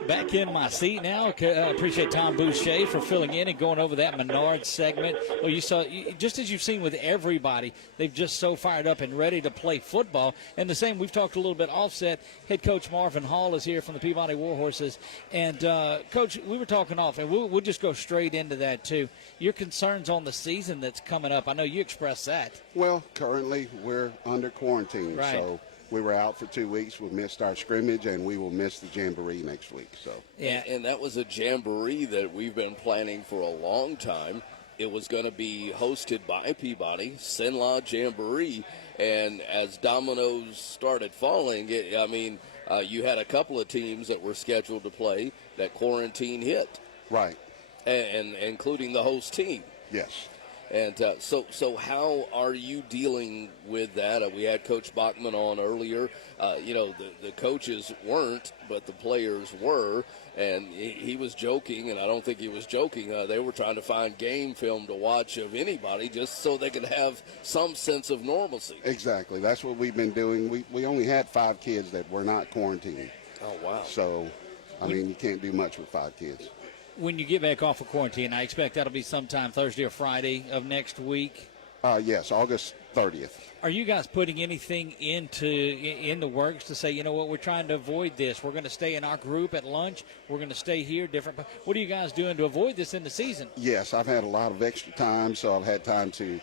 Back in my seat now. I appreciate Tom Boucher for filling in and going over that Menard segment. Well, you saw, just as you've seen with everybody, they've just so fired up and ready to play football. And the same, we've talked a little bit offset. Head coach Marvin Hall is here from the Peabody Warhorses. And, Coach, we were talking off, and we'll just go straight into that, too. Your concerns on the season that's coming up. I know you expressed that. Well, currently we're under quarantine, right. So we were out for 2 weeks. We missed our scrimmage, and we will miss the jamboree next week. So yeah, and that was a jamboree that we've been planning for a long time. It was going to be hosted by Peabody, Sinlaw Jamboree, and as dominoes started falling, you had a couple of teams that were scheduled to play that quarantine hit, right, and including the host team. Yes. And so how are you dealing with that? We had Coach Bachman on earlier. The coaches weren't, but the players were. And he was joking, and I don't think he was joking. They were trying to find game film to watch of anybody just so they could have some sense of normalcy. Exactly. That's what we've been doing. We only had 5 kids that were not quarantined. Oh, wow. So, you can't do much with 5 kids. When you get back off of quarantine, I expect that'll be sometime Thursday or Friday of next week. Yes, August 30th. Are you guys putting anything in the works to say, you know what, we're trying to avoid this? We're going to stay in our group at lunch. We're going to stay here different. What are you guys doing to avoid this in the season? Yes, I've had a lot of extra time, so I've had time to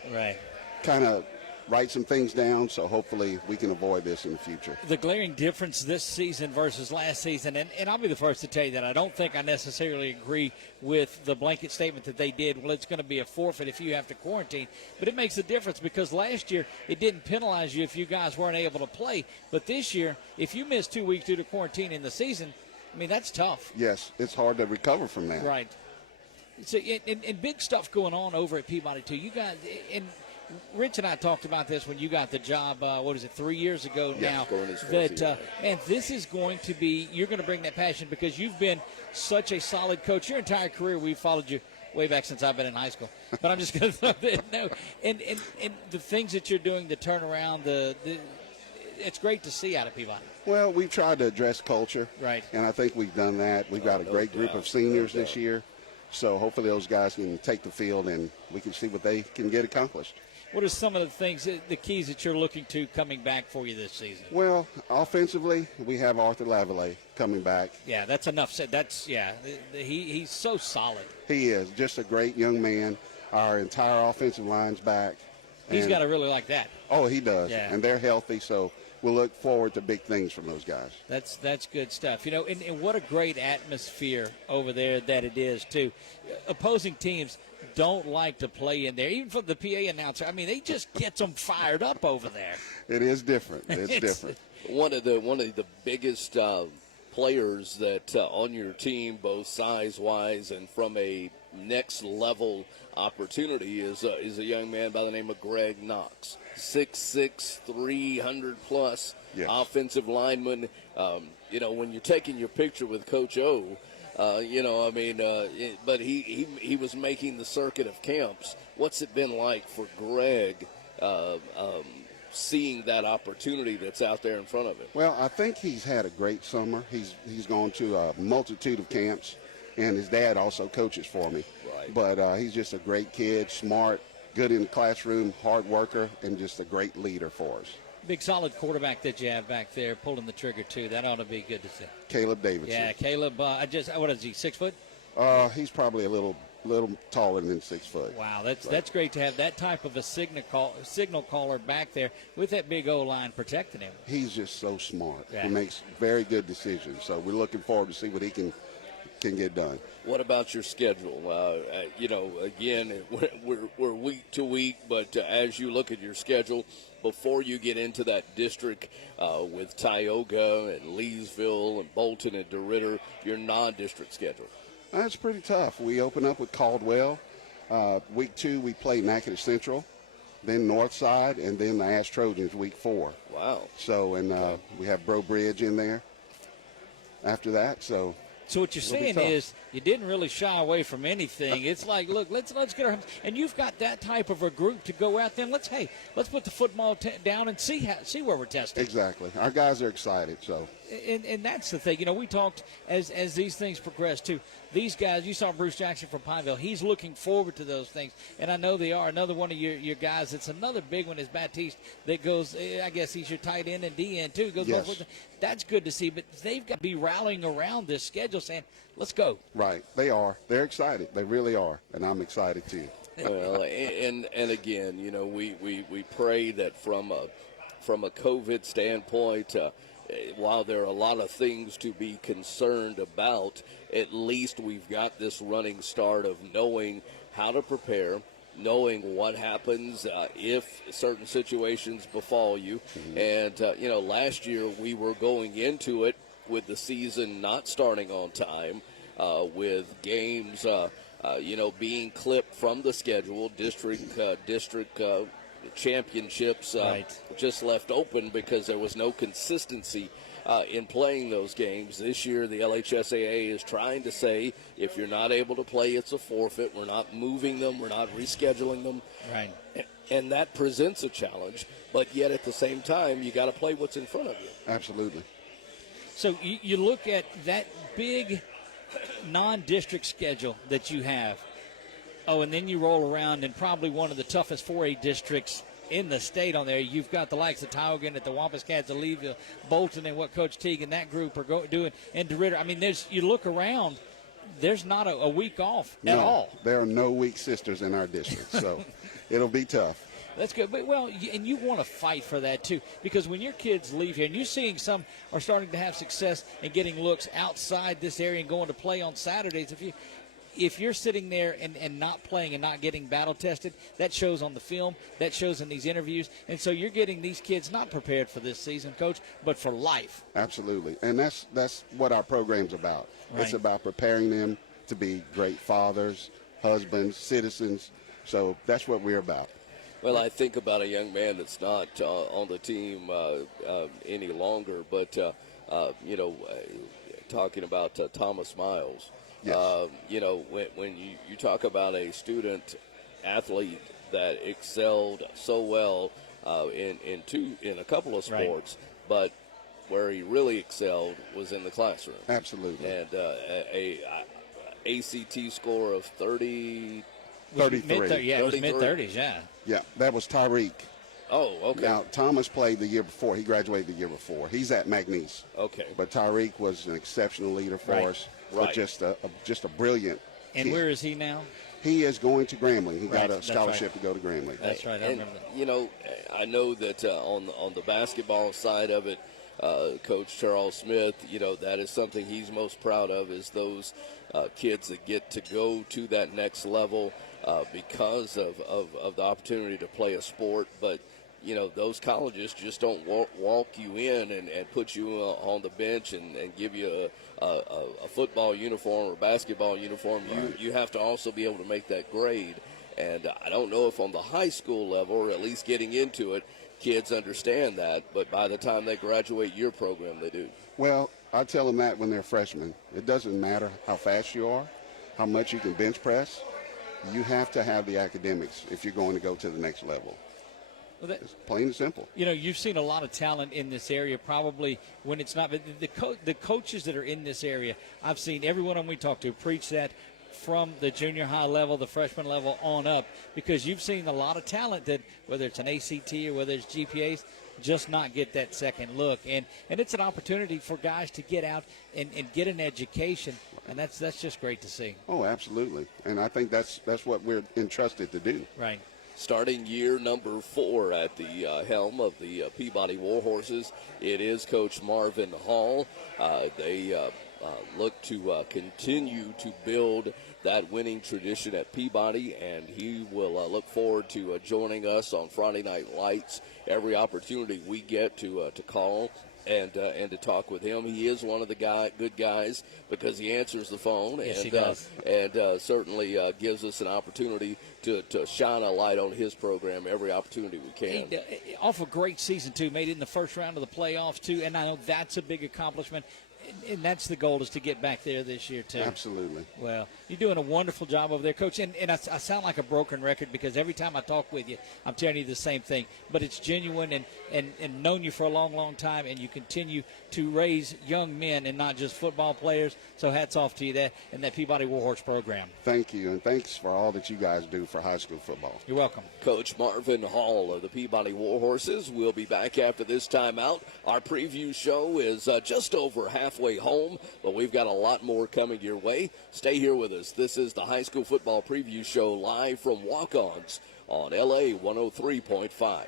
kind of write some things down, so hopefully we can avoid this in the future. The glaring difference this season versus last season, and I'll be the first to tell you that I don't think I necessarily agree with the blanket statement that they did, well, it's going to be a forfeit if you have to quarantine. But it makes a difference because last year it didn't penalize you if you guys weren't able to play. But this year, if you miss 2 weeks due to quarantine in the season, that's tough. Yes, it's hard to recover from that. Right. So, and big stuff going on over at Peabody, too. You guys – and Rich and I talked about this when you got the job, 3 years ago now, that, man, this is going to be, you're going to bring that passion because you've been such a solid coach. Your entire career, we've followed you way back since I've been in high school. But I'm just going to throw that, no. And the things that you're doing, the turnaround, it's great to see out of Peabody. Well, we've tried to address culture. Right. And I think we've done that. We've got a great group of seniors this year. So hopefully those guys can take the field and we can see what they can get accomplished. What are some of the things, the keys that you're looking to coming back for you this season? Well, offensively, we have Arthur Lavallee coming back. Yeah, that's enough said. He's so solid. He is just a great young man. Our entire offensive line's back. He's got to really like that. Oh, he does. Yeah. And they're healthy, so we'll look forward to big things from those guys. That's good stuff. And what a great atmosphere over there that it is, too. Opposing teams don't like to play in there. Even for the PA announcer, they just get them fired up over there. It is different. It's different. One of the biggest players that on your team, both size-wise and from a next-level opportunity, is a young man by the name of Greg Knox. 6'6", 300-plus offensive lineman. When you're taking your picture with Coach O, but he was making the circuit of camps. What's it been like for Greg seeing that opportunity that's out there in front of him? Well, I think he's had a great summer. He's gone to a multitude of camps, and his dad also coaches for me. Right. But he's just a great kid, smart, good in the classroom, hard worker, and just a great leader for us. Big solid quarterback that you have back there pulling the trigger, too. That ought to be good to see. Caleb Davidson. Yeah, Caleb, what is he, 6 foot? He's probably a little taller than 6 foot. Wow, that's great to have that type of a signal caller back there with that big O-line protecting him. He's just so smart. Yeah. He makes very good decisions. So we're looking forward to see what he can get done. What about your schedule? Again, we're week to week, but as you look at your schedule, before you get into that district with Tioga and Leesville and Bolton and DeRidder, your non-district schedule? That's pretty tough. We open up with Caldwell. Week 2, we play Natchitoches Central, then Northside, and then the Ash Trojans week 4. Wow. So, and we have Bro Bridge in there after that. So So what you're saying is you didn't really shy away from anything. It's like, look, let's get our – and you've got that type of a group to go out there and let's put the football down and see where we're testing. Exactly. Our guys are excited, so. And that's the thing. We talked as these things progress, too. These guys, you saw Bruce Jackson from Pineville. He's looking forward to those things, and I know they are. Another one of your guys, it's another big one, is Baptiste, that goes, I guess he's your tight end and DN, too. Goes yes. That's good to see, but they've got to be rallying around this schedule saying, let's go. Right. They are. They're excited. They really are, and I'm excited, too. Well, and again, we pray that from a COVID standpoint, while there are a lot of things to be concerned about, at least we've got this running start of knowing how to prepare, knowing what happens if certain situations befall you. Mm-hmm. And, last year we were going into it with the season not starting on time, with games, being clipped from the schedule, district championships just left open because there was no consistency in playing those games. This year, the LHSAA is trying to say, if you're not able to play, it's a forfeit. We're not moving them. We're not rescheduling them. Right. And that presents a challenge. But yet, at the same time, you got to play what's in front of you. Absolutely. So you look at that big non-district schedule that you have. Oh, and then you roll around in probably one of the toughest 4A districts in the state on there. You've got the likes of Tioga and the Wampus Cats, Leeville, Bolton, and what Coach Teague and that group are doing, and DeRitter. I mean, you look around, there's not a week off at all. There are no weak sisters in our district, so it'll be tough. That's good. But, and you want to fight for that, too, because when your kids leave here, and you're seeing some are starting to have success and getting looks outside this area and going to play on Saturdays, if you're sitting there and not playing and not getting battle tested, that shows on the film, that shows in these interviews. And so you're getting these kids not prepared for this season, Coach, but for life. Absolutely. And that's what our program's about. Right. It's about preparing them to be great fathers, husbands, citizens. So that's what we're about. Well, I think about a young man that's not on the team any longer, but, talking about Thomas Miles. Yes. When you talk about a student athlete that excelled so well in a couple of sports, right, but where he really excelled was in the classroom. Absolutely. And a ACT score of 33. It was mid-30s, yeah. Yeah, that was Tyreek. Oh, okay. Now, Thomas played the year before. He graduated the year before. He's at McNeese. Okay. But Tyreek was an exceptional leader for us. Right. Just a brilliant And kid. where is he now? He is going to Grambling. He got a That's scholarship to go to Grambling. That's right. I remember that. I know that on the basketball side of it, Coach Charles Smith, that is something he's most proud of, is those kids that get to go to that next level because of the opportunity to play a sport. But those colleges just don't walk you in and put you on the bench and give you a football uniform or basketball uniform. Right. You have to also be able to make that grade. And I don't know if on the high school level, or at least getting into it, kids understand that. But by the time they graduate your program, they do. Well, I tell them that when they're freshmen. It doesn't matter how fast you are, how much you can bench press. You have to have the academics if you're going to go to the next level. Well, it's plain and simple. You've seen a lot of talent in this area, probably when it's not. But the coaches that are in this area, I've seen everyone we talk to preach that from the junior high level, the freshman level on up, because you've seen a lot of talent that, whether it's an ACT or whether it's GPAs, just not get that second look. And it's an opportunity for guys to get out and get an education, and that's just great to see. Oh, absolutely. And I think that's what we're entrusted to do. Right. Starting year number 4 at the helm of the Peabody Warhorses, it is Coach Marvin Hall. They look to continue to build that winning tradition at Peabody, and he will look forward to joining us on Friday Night Lights every opportunity we get to call and to talk with him. He is one of the good guys because he answers the phone. Yes, and, he does. And certainly gives us an opportunity to shine a light on his program every opportunity we can. Off a great season, too. Made it in the first round of the playoffs, too, and I know that's a big accomplishment. And that's the goal, is to get back there this year, too. Absolutely. Well, you're doing a wonderful job over there, Coach. And I sound like a broken record because every time I talk with you, I'm telling you the same thing. But it's genuine and known you for a long, long time, and you continue to raise young men and not just football players. So hats off to you and that Peabody Warhorse program. Thank you, and thanks for all that you guys do for high school football. You're welcome. Coach Marvin Hall of the Peabody Warhorses will be back after this timeout. Our preview show is just over halfway home, but we've got a lot more coming your way. Stay here with us. This is the high school football preview show live from Walk-Ons on LA 103.5.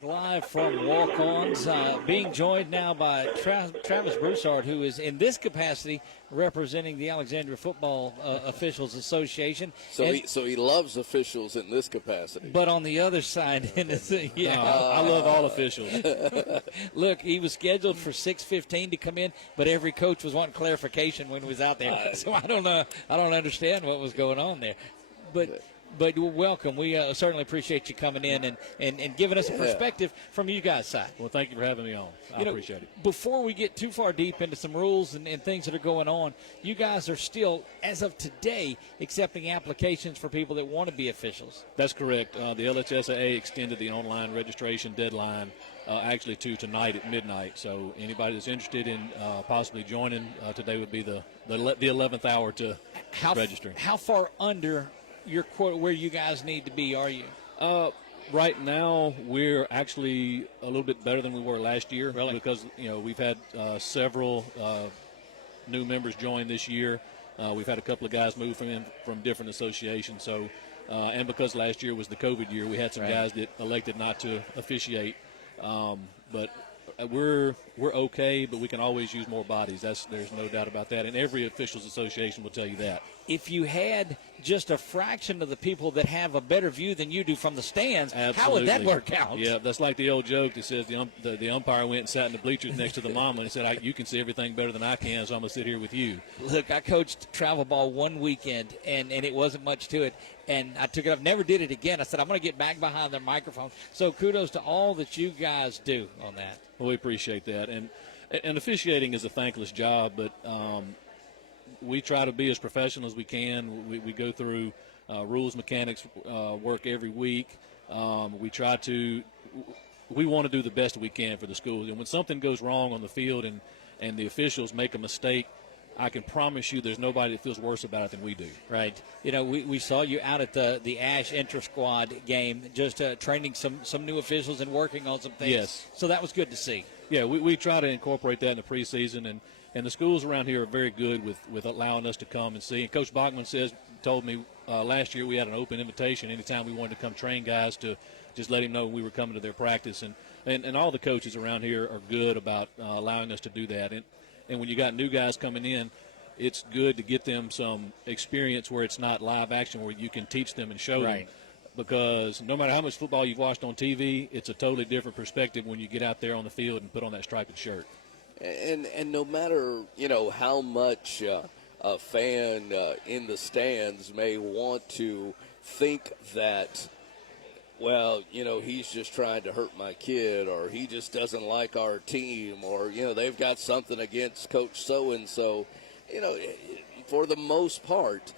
Live from Walk-Ons, being joined now by Travis Broussard, who is in this capacity representing the Alexandria Football Officials Association. So he loves officials in this capacity. But on the other side, I love all officials. Look, he was scheduled for 6:15 to come in, but every coach was wanting clarification when he was out there. So I don't know. I don't understand what was going on there. But welcome. We certainly appreciate you coming in and giving us a perspective from you guys' side. Well, thank you for having me on. I appreciate it. Before we get too far deep into some rules and things that are going on, you guys are still, as of today, accepting applications for people that want to be officials. That's correct. The LHSAA extended the online registration deadline actually to tonight at midnight. So anybody that's interested in possibly joining, today would be the 11th hour to register. How far under your quota where you guys need to be are you? Right now, we're actually a little bit better than we were last year. Really? Because, we've had several new members join this year. We've had a couple of guys move from different associations. So, and because last year was the COVID year, we had some guys that elected not to officiate. But we're okay, but we can always use more bodies. There's no doubt about that. And every officials association will tell you that. If you had just a fraction of the people that have a better view than you do from the stands, Absolutely. how would that work out? Yeah, that's like the old joke that says the umpire went and sat in the bleachers next to the mama and said, you can see everything better than I can, so I'm going to sit here with you. Look, I coached travel ball one weekend, and it wasn't much to it. And I took it up, never did it again. I said, I'm going to get back behind the microphone. So kudos to all that you guys do on that. Well, we appreciate that. And officiating is a thankless job, but we try to be as professional as we can. We go through rules mechanics work every week. We want to do the best we can for the schools. And when something goes wrong on the field and the officials make a mistake, I can promise you there's nobody that feels worse about it than we do. Right. We saw you out at the Ash Inter-Squad game, just training some new officials and working on some things. Yes. So that was good to see. Yeah, we try to incorporate that in the preseason, and the schools around here are very good with allowing us to come and see. And Coach Bachman told me last year we had an open invitation anytime we wanted to come train guys to just let him know we were coming to their practice. And all the coaches around here are good about allowing us to do that. And when you got new guys coming in, it's good to get them some experience where it's not live action, where you can teach them and show them. Because no matter how much football you've watched on TV, it's a totally different perspective when you get out there on the field and put on that striped shirt. And no matter, how much a fan in the stands may want to think that, well, he's just trying to hurt my kid, or he just doesn't like our team, or, they've got something against Coach so-and-so, for the most part,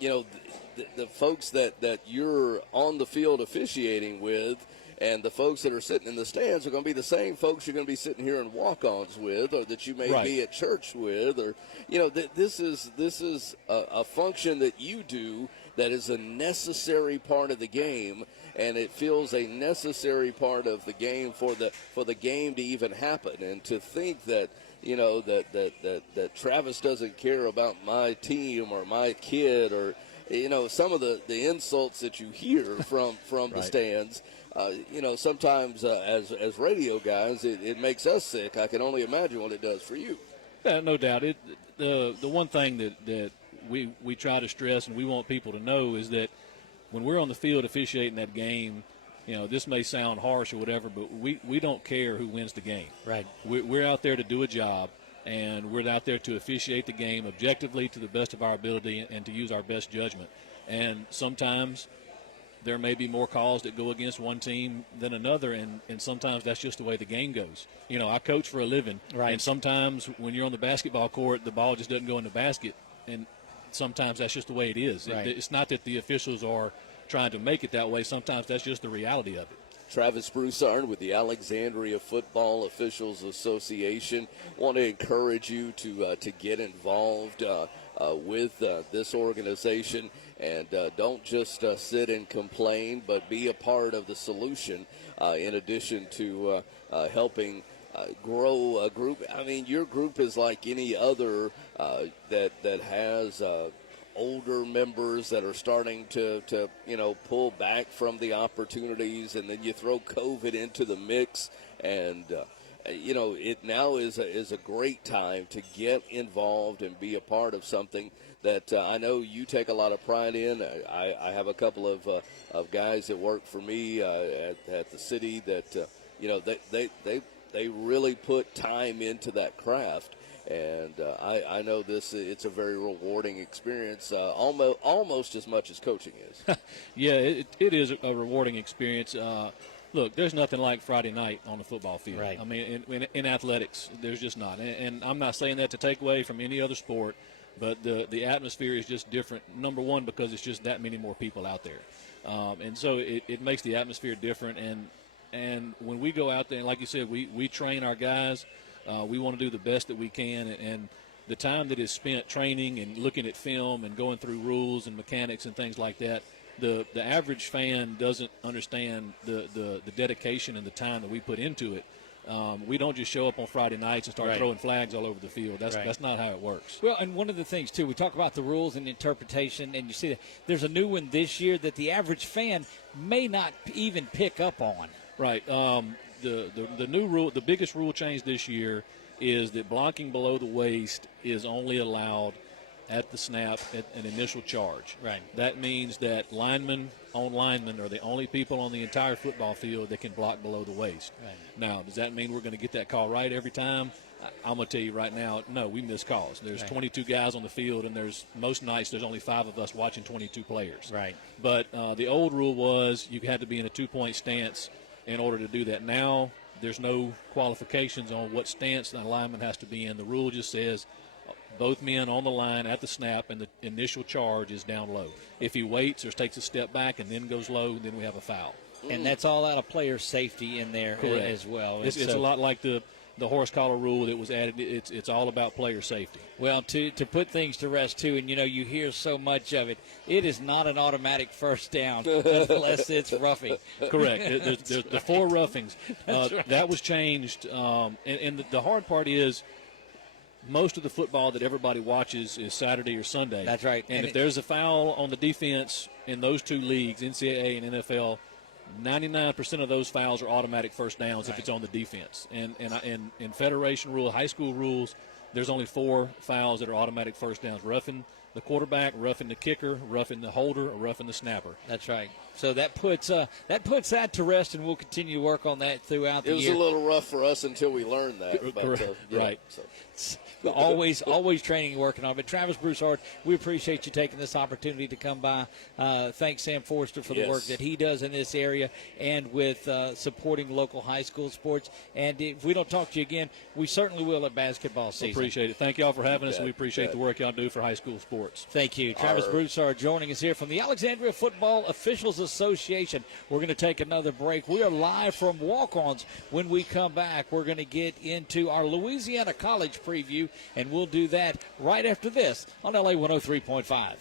the folks that you're on the field officiating with and the folks that are sitting in the stands are going to be the same folks you're going to be sitting here in walk-ons with, or that you may be at church with, or this is a function that you do that is a necessary part of the game, and it feels a necessary part of the game for the game to even happen. And to think that that Travis doesn't care about my team or my kid, or some of the insults that you hear from the stands. Sometimes as radio guys, it makes us sick. I can only imagine what it does for you. Yeah, no doubt. The one thing that we try to stress and we want people to know is that when we're on the field officiating that game, this may sound harsh or whatever, but we don't care who wins the game. Right. We're out there to do a job, and we're out there to officiate the game objectively to the best of our ability and to use our best judgment. And sometimes there may be more calls that go against one team than another, and sometimes that's just the way the game goes. I coach for a living, and sometimes when you're on the basketball court, the ball just doesn't go in the basket, and sometimes that's just the way it is. Right. It's not that the officials are trying to make it that way. Sometimes that's just the reality of it. Travis Broussard with the Alexandria Football Officials Association. Want to encourage you to get involved with this organization, and don't just sit and complain, but be a part of the solution in addition to grow a group. I mean, your group is like any other that has older members that are starting to pull back from the opportunities, and then you throw COVID into the mix, and it now is a great time to get involved and be a part of something that I know you take a lot of pride in. I have a couple of guys that work for me at the city that they really put time into that craft. And I know it's a very rewarding experience, almost as much as coaching is. Yeah, it is a rewarding experience. Look, there's nothing like Friday night on the football field. Right. I mean, in athletics, there's just not. And I'm not saying that to take away from any other sport, but the atmosphere is just different. Number one, because it's just that many more people out there. And so it makes the atmosphere different. And when we go out there, and like you said, we train our guys. We want to do the best that we can, and the time that is spent training and looking at film and going through rules and mechanics and things like that, the average fan doesn't understand the dedication and the time that we put into it. We don't just show up on Friday nights and start throwing flags all over the field. That's not how it works. Well, and one of the things, too, we talk about the rules and interpretation, and you see that there's a new one this year that the average fan may not even pick up on. Right. The new rule, the biggest rule change this year is that blocking below the waist is only allowed at the snap at an initial charge. Right. That means that linemen are the only people on the entire football field that can block below the waist. Right. Now, does that mean we're going to get that call right every time? I'm going to tell you right now, no, we miss calls. There's 22 guys on the field, and most nights there's only 5 of us watching 22 players. Right. But the old rule was you had to be in a 2-point stance in order to do that. Now there's no qualifications on what stance the lineman has to be in. The rule just says both men on the line at the snap, and the initial charge is down low. If he waits or takes a step back and then goes low, then we have a foul. And that's all out of player safety in there as well. It's a lot like the horse collar rule that was added. It's all about player safety. Well, to put things to rest, too, and, you hear so much of it, it is not an automatic first down unless it's roughing. Correct. There's the 4 roughings. That was changed. And the hard part is most of the football that everybody watches is Saturday or Sunday. That's right. And if there's a foul on the defense in those 2 leagues, NCAA and NFL, 99% of those fouls are automatic first downs if it's on the defense. And in federation rule, high school rules, there's only 4 fouls that are automatic first downs: roughing the quarterback, roughing the kicker, roughing the holder, or roughing the snapper. That's right. So that puts that to rest, and we'll continue to work on that throughout the year. It was a little rough for us until we learned that. But, right. So. always training and working on it. But Travis Broussard, we appreciate you taking this opportunity to come by. Thanks Sam Forrester for the work that he does in this area and with supporting local high school sports. And if we don't talk to you again, we certainly will at basketball season. Appreciate it. Thank y'all for having us, and we appreciate the work y'all do for high school sports. Thank you. Travis Broussard joining us here from the Alexandria Football Officials Association. We're going to take another break. We are live from walk-ons. When we come back, we're going to get into our Louisiana College preview, and we'll do that right after this on LA 103.5.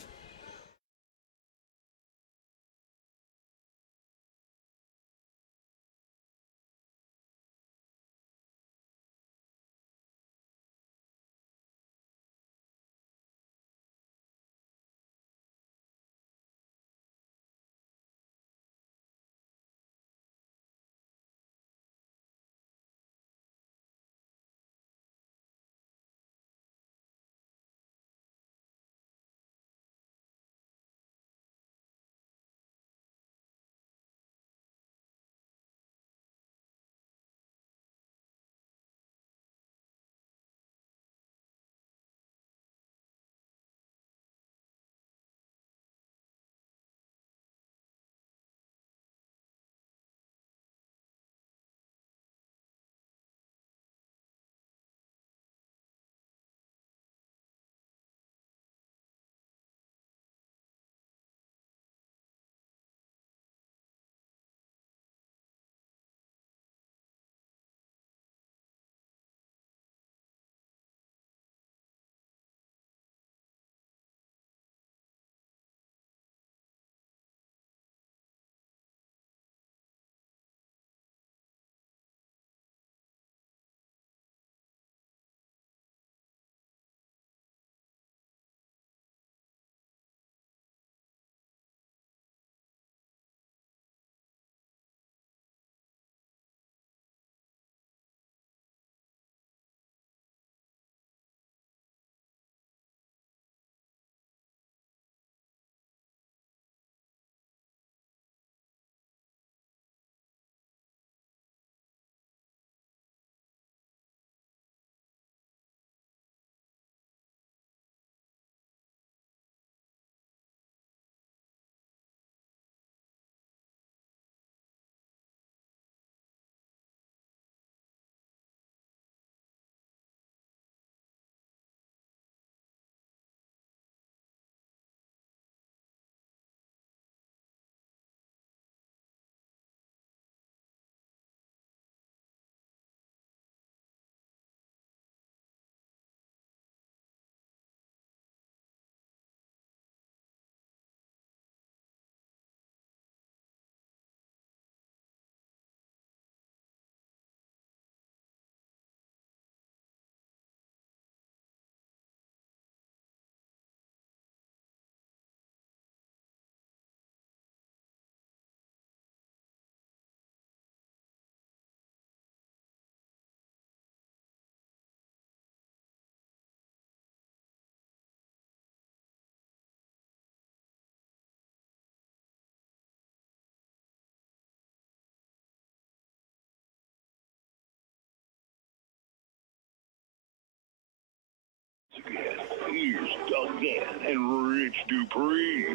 here's Doug and Rich Dupree.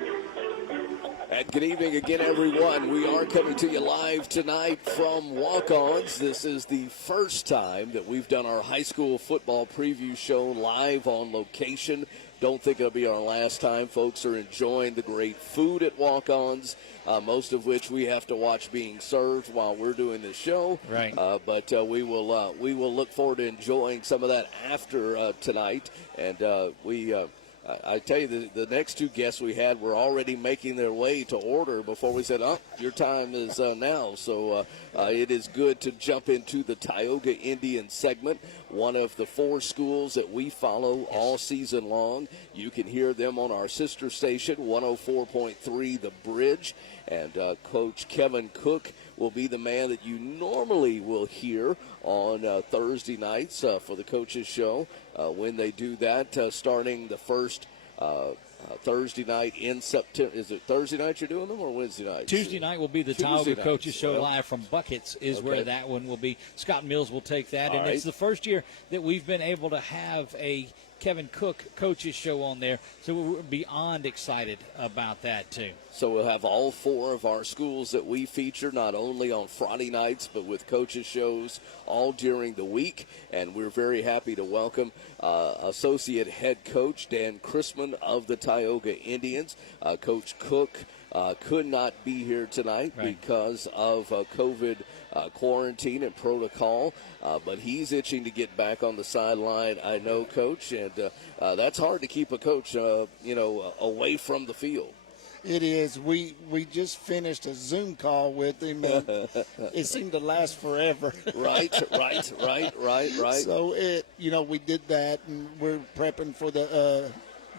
And good evening again, everyone. We are coming to you live tonight from Walk-Ons. This is the first time that we've done our high school football preview show live on location. Don't think it'll be our last time. Folks are enjoying the great food at Walk-Ons, most of which we have to watch being served while we're doing this show. Right. But we will look forward to enjoying some of that after tonight. And I tell you, the next two guests we had were already making their way to order before we said, your time is now. So it is good to jump into the Tioga Indian segment, one of the four schools that we follow all season long. You can hear them on our sister station, 104.3 The Bridge. And Coach Kevin Cook will be the man that you normally will hear on Thursday nights for the coaches show when they do that, starting the first Thursday night in September. Is it Thursday night you're doing them or Wednesday night? Tuesday night will be the Tioga Coaches Show live from Buckets is where that one will be. Scott Mills will take that. And it's the first year that we've been able to have a Kevin Cook Coaches Show on there, so we're beyond excited about that too. So we'll have all four of our schools that we feature, not only on Friday nights, but with coaches shows all during the week. And we're very happy to welcome Associate Head Coach Dan Chrisman of the Tioga Indians. Coach Cook could not be here tonight because of COVID quarantine and protocol, but he's itching to get back on the sideline, I know, Coach, and that's hard to keep a coach, away from the field. It is. We just finished a Zoom call with him, and it seemed to last forever. Right. So we did that, and we're prepping for the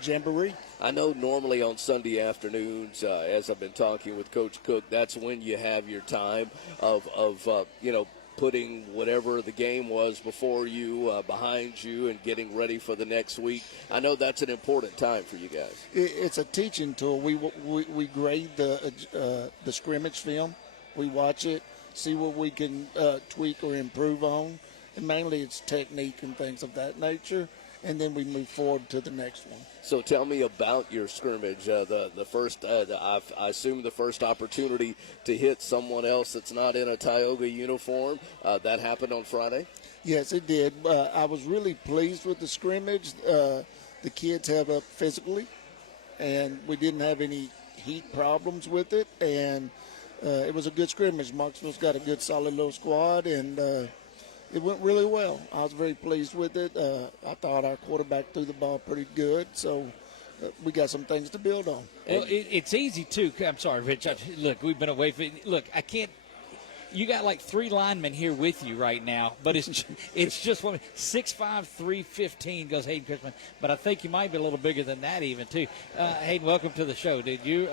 Jamboree. I know normally on Sunday afternoons, as I've been talking with Coach Cook, that's when you have your time of putting whatever the game was before you, behind you, and getting ready for the next week. I know that's an important time for you guys. It's a teaching tool. We grade the scrimmage film. We watch it, see what we can tweak or improve on, and mainly it's technique and things of that nature. And then we move forward to the next one. So tell me about your scrimmage. The first, I assume the first opportunity to hit someone else that's not in a Tioga uniform, that happened on Friday? Yes, it did. I was really pleased with the scrimmage. The kids held up physically, and we didn't have any heat problems with it. And it was a good scrimmage. Marksville's got a good, solid little squad, and it went really well. I was very pleased with it. I thought our quarterback threw the ball pretty good, so we got some things to build on. Well, it's easy, too. I'm sorry, Rich. Look, we've been away. I can't. You got like three linemen here with you right now, but it's just 6'5", 315 goes Hayden Chrisman. But I think you might be a little bigger than that even, too. Hayden, welcome to the show. Did you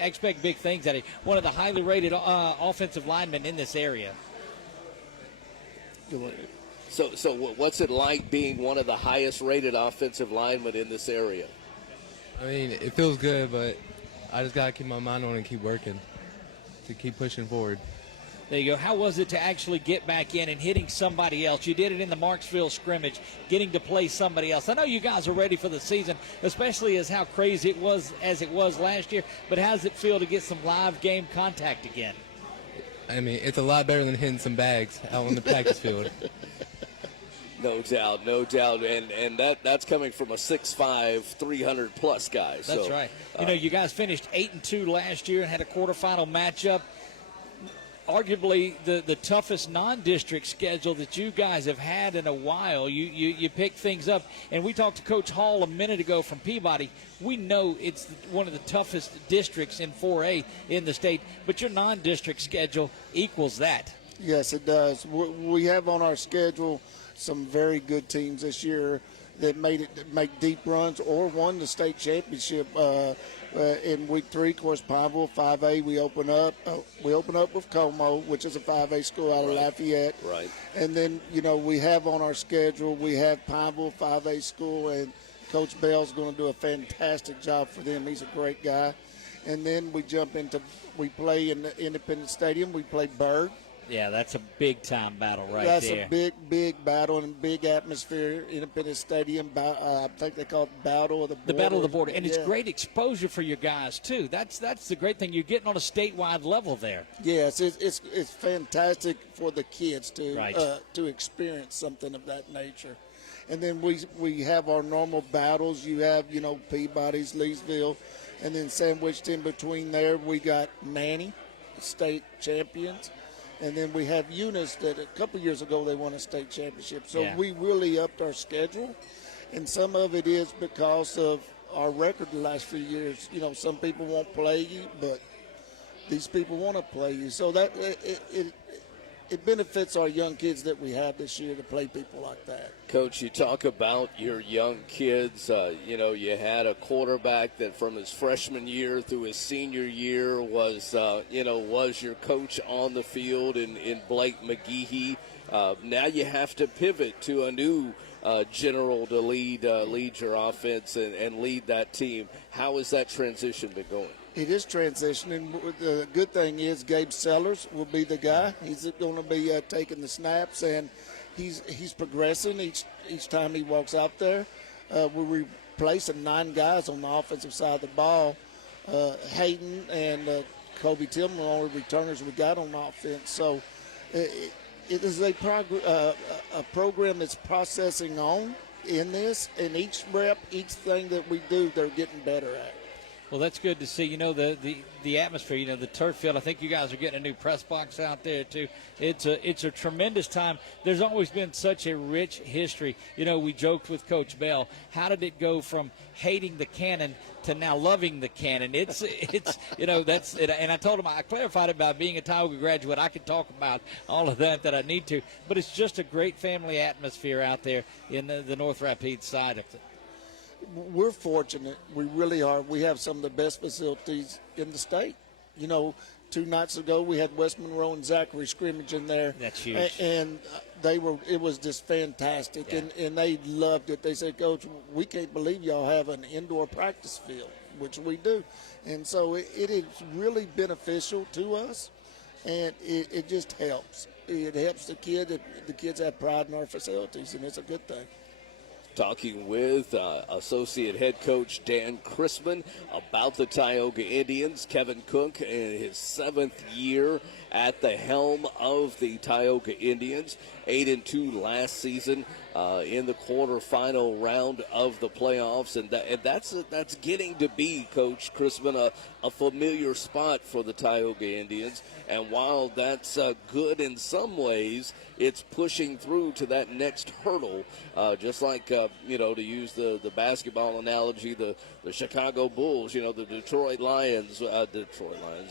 expect big things out of you? One of the highly rated offensive linemen in this area. So what's it like being one of the highest rated offensive linemen in this area? I mean, it feels good, but I just got to keep my mind on it and keep working to keep pushing forward. There you go. How was it to actually get back in and hitting somebody else? You did it in the Marksville scrimmage, getting to play somebody else. I know you guys are ready for the season, especially as how crazy it was last year, but how does it feel to get some live game contact again? I mean, it's a lot better than hitting some bags out on the practice field. No doubt. And that's coming from a 6'5", 300-plus guy. That's right. You guys finished 8-2 last year and had a quarterfinal matchup. Arguably the toughest non-district schedule that you guys have had in a while. You pick things up. And we talked to Coach Hall a minute ago from Peabody. We know it's one of the toughest districts in 4A in the state, but your non-district schedule equals that. Yes, it does. We have on our schedule some very good teams this year that make deep runs or won the state championship. In week 3, of course, Pineville 5A. We open up with Como, which is a 5A school out of Lafayette. Right. And then we have on our schedule we have Pineville 5A school, and Coach Bell's going to do a fantastic job for them. He's a great guy. And then we play in the Independence Stadium. We play Berg. Yeah, that's a big-time battle right That's there. a big battle and big atmosphere. Independence Stadium, I think they call it Battle of the Border. The Battle of the Border. And it's Yeah. great exposure for your guys, too. That's the great thing. You're getting on a statewide level there. Yes, it's fantastic for the kids Right. to experience something of that nature. And then we have our normal battles. You have, Peabody's, Leesville, and then sandwiched in between there, we got Manny, state champions. And then we have Eunice that a couple years ago they won a state championship. So Yeah. we really upped our schedule. And some of it is because of our record the last few years. Some people won't play you, but these people want to play you. So that it benefits our young kids that we have this year to play people like that. Coach, you talk about your young kids. You had a quarterback that from his freshman year through his senior year was your coach on the field in Blake McGehee. Now you have to pivot to a new general to lead your offense and lead that team. How has that transition been going? It is transitioning. The good thing is Gabe Sellers will be the guy. He's going to be taking the snaps, and he's progressing each time he walks out there. We're replacing 9 guys on the offensive side of the ball. Hayden and Kobe Tillman are the only returners we got on offense. So it is a program that's processing on in this, and each rep, each thing that we do, they're getting better at. Well, that's good to see. The atmosphere, the turf field. I think you guys are getting a new press box out there, too. It's a tremendous time. There's always been such a rich history. We joked with Coach Bell. How did it go from hating the Cannon to now loving the Cannon? It's that's it. And I told him, I clarified it by being a Tioga graduate. I could talk about all of that I need to. But it's just a great family atmosphere out there in the North Rapides side of it. We're fortunate. We really are. We have some of the best facilities in the state. 2 nights ago we had West Monroe and Zachary scrimmage in there. That's huge. And it was just fantastic. Yeah. And they loved it. They said, Coach, we can't believe y'all have an indoor practice field, which we do. And so it is really beneficial to us, and it just helps. It helps the kid. The kids have pride in our facilities, and it's a good thing. Talking with Associate Head Coach Dan Chrisman about the Tioga Indians. Kevin Cook in his 7th year at the helm of the Tioga Indians. 8-2 last season in the quarterfinal round of the playoffs, and that's getting to be, Coach Chrisman, a familiar spot for the Tioga Indians. And while that's good in some ways, it's pushing through to that next hurdle, just like to use the basketball analogy, the Chicago Bulls, the Detroit Lions, the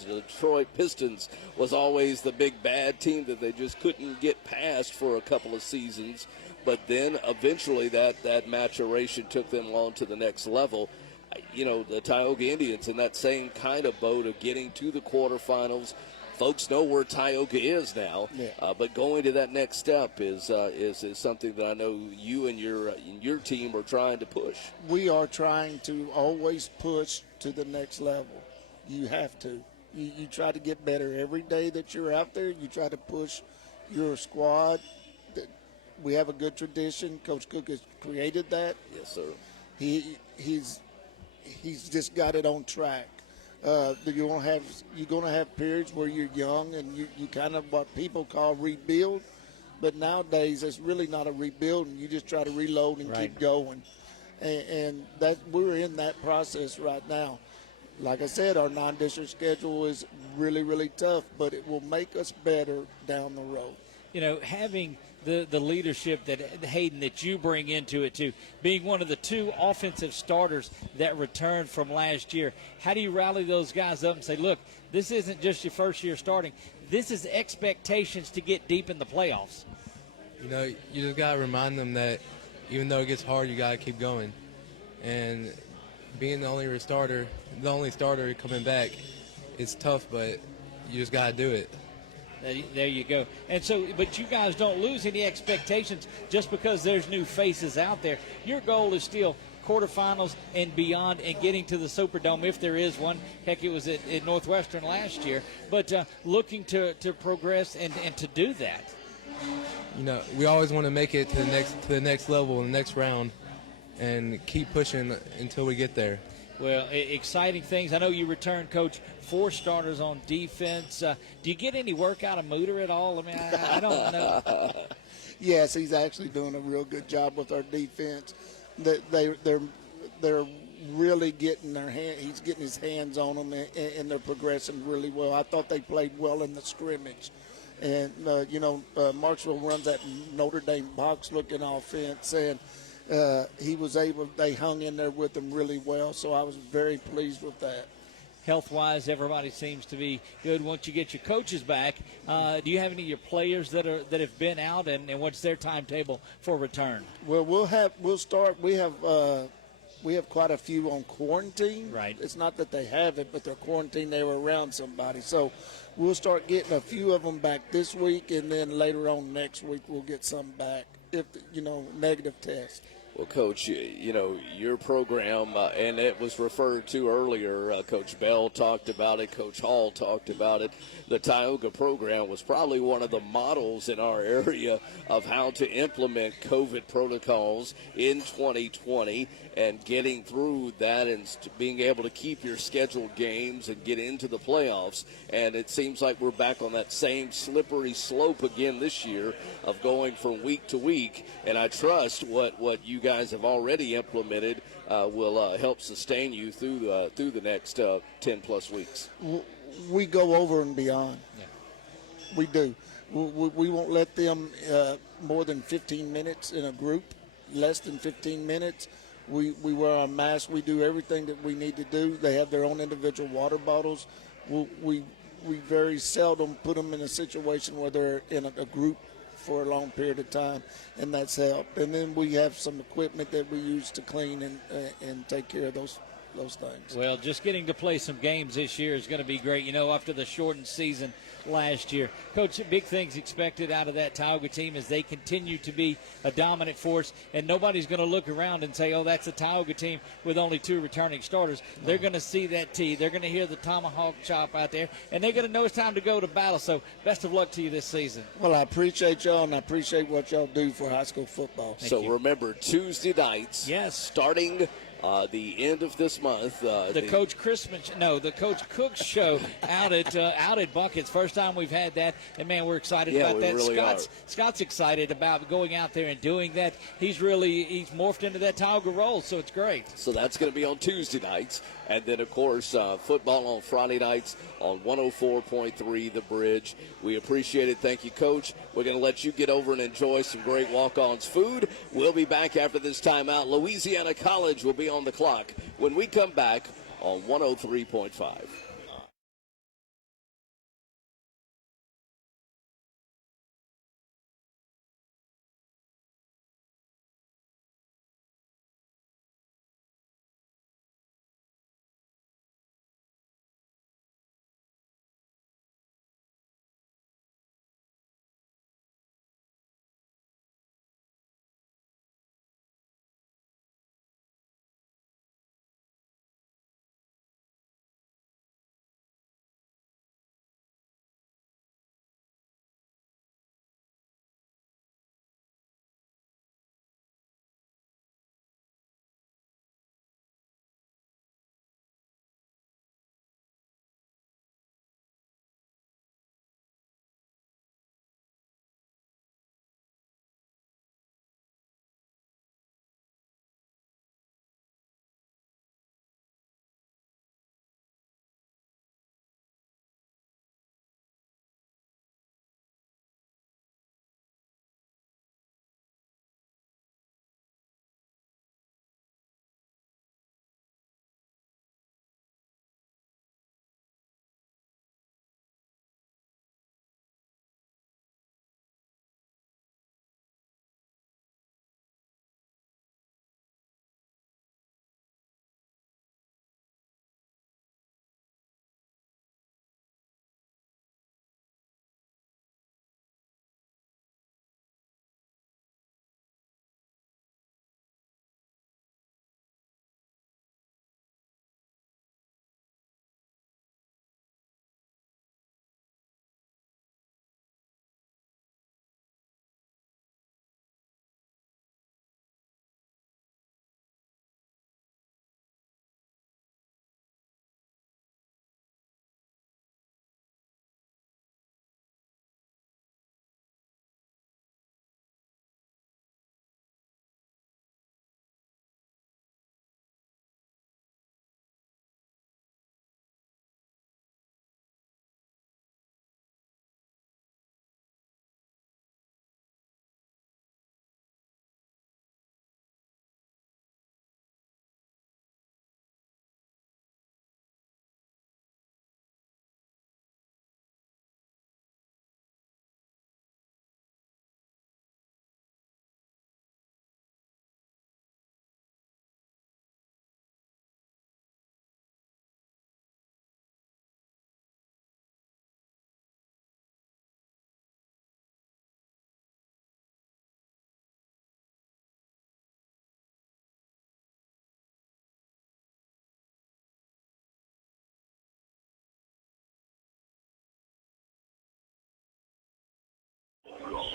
Detroit Pistons was always the big bad team that they just couldn't get past for a couple of seasons, but then eventually that maturation took them on to the next level. The Tioga Indians in that same kind of boat of getting to the quarterfinals. Folks know where Tioga is now, but going to that next step is something that I know you and your team are trying to push. We are trying to always push to the next level. You have to. You try to get better every day that you're out there. You try to push your squad. We have a good tradition. Coach Cook has created that. Yes, sir. He's just got it on track. You're gonna have periods where you're young and you kind of what people call rebuild, but nowadays it's really not a rebuild, and you just try to reload and keep going. And that we're in that process right now. Like I said, our non-district schedule is really, really tough, but it will make us better down the road. Having the leadership that Hayden that you bring into it too, being one of the 2 offensive starters that returned from last year, how do you rally those guys up and say, look, this isn't just your first year starting, this is expectations to get deep in the playoffs? You just got to remind them that even though it gets hard, you got to keep going. And being the only starter coming back, it's tough, but you just got to do it. There you go. And so, but you guys don't lose any expectations just because there's new faces out there. Your goal is still quarterfinals and beyond and getting to the Superdome if there is one. Heck, it was at Northwestern last year. But looking to progress and to do that. You know, we always want to make it to the next level, the next round, and keep pushing until we get there. Well, exciting things. I know you returned, Coach, 4 starters on defense. Do you get any work out of Mooter at all? I mean, I don't know. Yes, he's actually doing a real good job with our defense. They're really getting their hand. He's getting his hands on them, and they're progressing really well. I thought they played well in the scrimmage. And, Marksville runs that Notre Dame box-looking offense, and they hung in there with them really well, so I was very pleased with that. Health-wise, everybody seems to be good. Once you get your coaches back, do you have any of your players that have been out, and what's their timetable for return? Well, we'll start. We have quite a few on quarantine. Right. It's not that they have it, but they're quarantined. They were around somebody, so we'll start getting a few of them back this week, and then later on next week we'll get some back if negative test. Well, Coach, your program, and it was referred to earlier, Coach Bell talked about it, Coach Hall talked about it. The Tioga program was probably one of the models in our area of how to implement COVID protocols in 2020 and getting through that and being able to keep your scheduled games and get into the playoffs. And it seems like we're back on that same slippery slope again this year of going from week to week. And I trust what you guys have already implemented will help sustain you through the next 10-plus weeks. We go over and beyond. Yeah. We do. We won't let them more than 15 minutes in a group, less than 15 minutes. We wear our masks. We do everything that we need to do. They have their own individual water bottles. We very seldom put them in a situation where they're in a group for a long period of time, and that's helped. And then we have some equipment that we use to clean and take care of those things. Well, just getting to play some games this year is going to be great, after the shortened season last year. Coach, big things expected out of that Tioga team as they continue to be a dominant force, and nobody's going to look around and say, oh, that's a Tioga team with only 2 returning starters. No. They're going to see that tee. They're going to hear the tomahawk chop out there, and they're going to know it's time to go to battle. So best of luck to you this season. Well, I appreciate y'all, and I appreciate what y'all do for high school football. Thank you. Remember, Tuesday nights, yes, starting the end of this month. The Coach Cook's show out at Buckets. First time we've had that, and man, we're excited about that. Really Scott's excited about going out there and doing that. He's morphed into that Tioga role, so it's great. So that's going to be on Tuesday nights, and then of course football on Friday nights on 104.3 The Bridge. We appreciate it. Thank you, Coach. We're going to let you get over and enjoy some great walk-ons food. We'll be back after this timeout. Louisiana College will be on the clock when we come back on 103.5.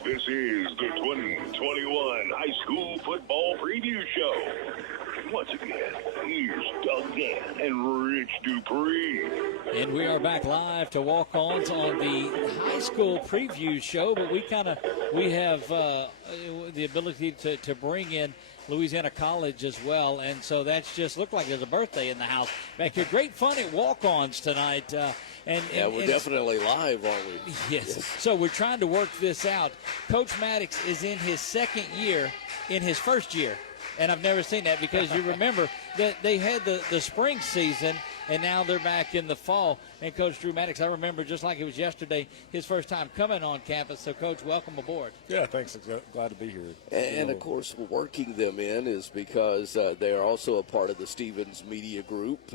This is the 2021 High School Football Preview Show. Once again, here's Doug Dan and Rich Dupree. And we are back live to walk-ons on the high school preview show, but we have the ability to bring in Louisiana College as well, and so that's just looked like there's a birthday in the house back here. Great fun at walk-ons tonight. We're definitely live, aren't we? Yes. So we're trying to work this out. Coach Maddox is in his second year, in his first year. And I've never seen that because you remember that they had the spring season, and now they're back in the fall. And Coach Drew Maddox, I remember just like it was yesterday, his first time coming on campus. So, Coach, welcome aboard. Yeah, thanks. Glad to be here. And of course, working them in is because they are also a part of the Stevens Media Group,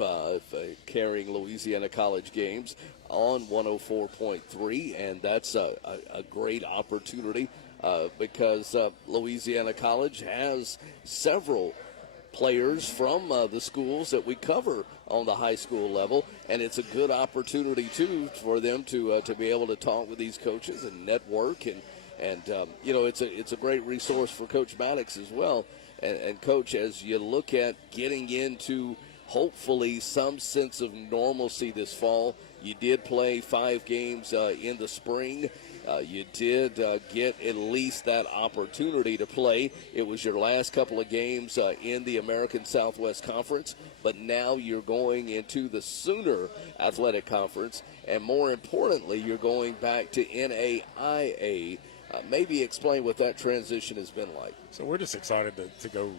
carrying Louisiana College games on 104.3, and that's a great opportunity. Because Louisiana College has several players from the schools that we cover on the high school level, and it's a good opportunity too for them to be able to talk with these coaches and network, and it's a great resource for Coach Maddox as well. And Coach, as you look at getting into hopefully some sense of normalcy this fall, you did play 5 games in the spring. You did get at least that opportunity to play. It was your last couple of games in the American Southwest Conference, but now you're going into the Sooner Athletic Conference, and more importantly, you're going back to NAIA. Maybe explain what that transition has been like. So we're just excited to go,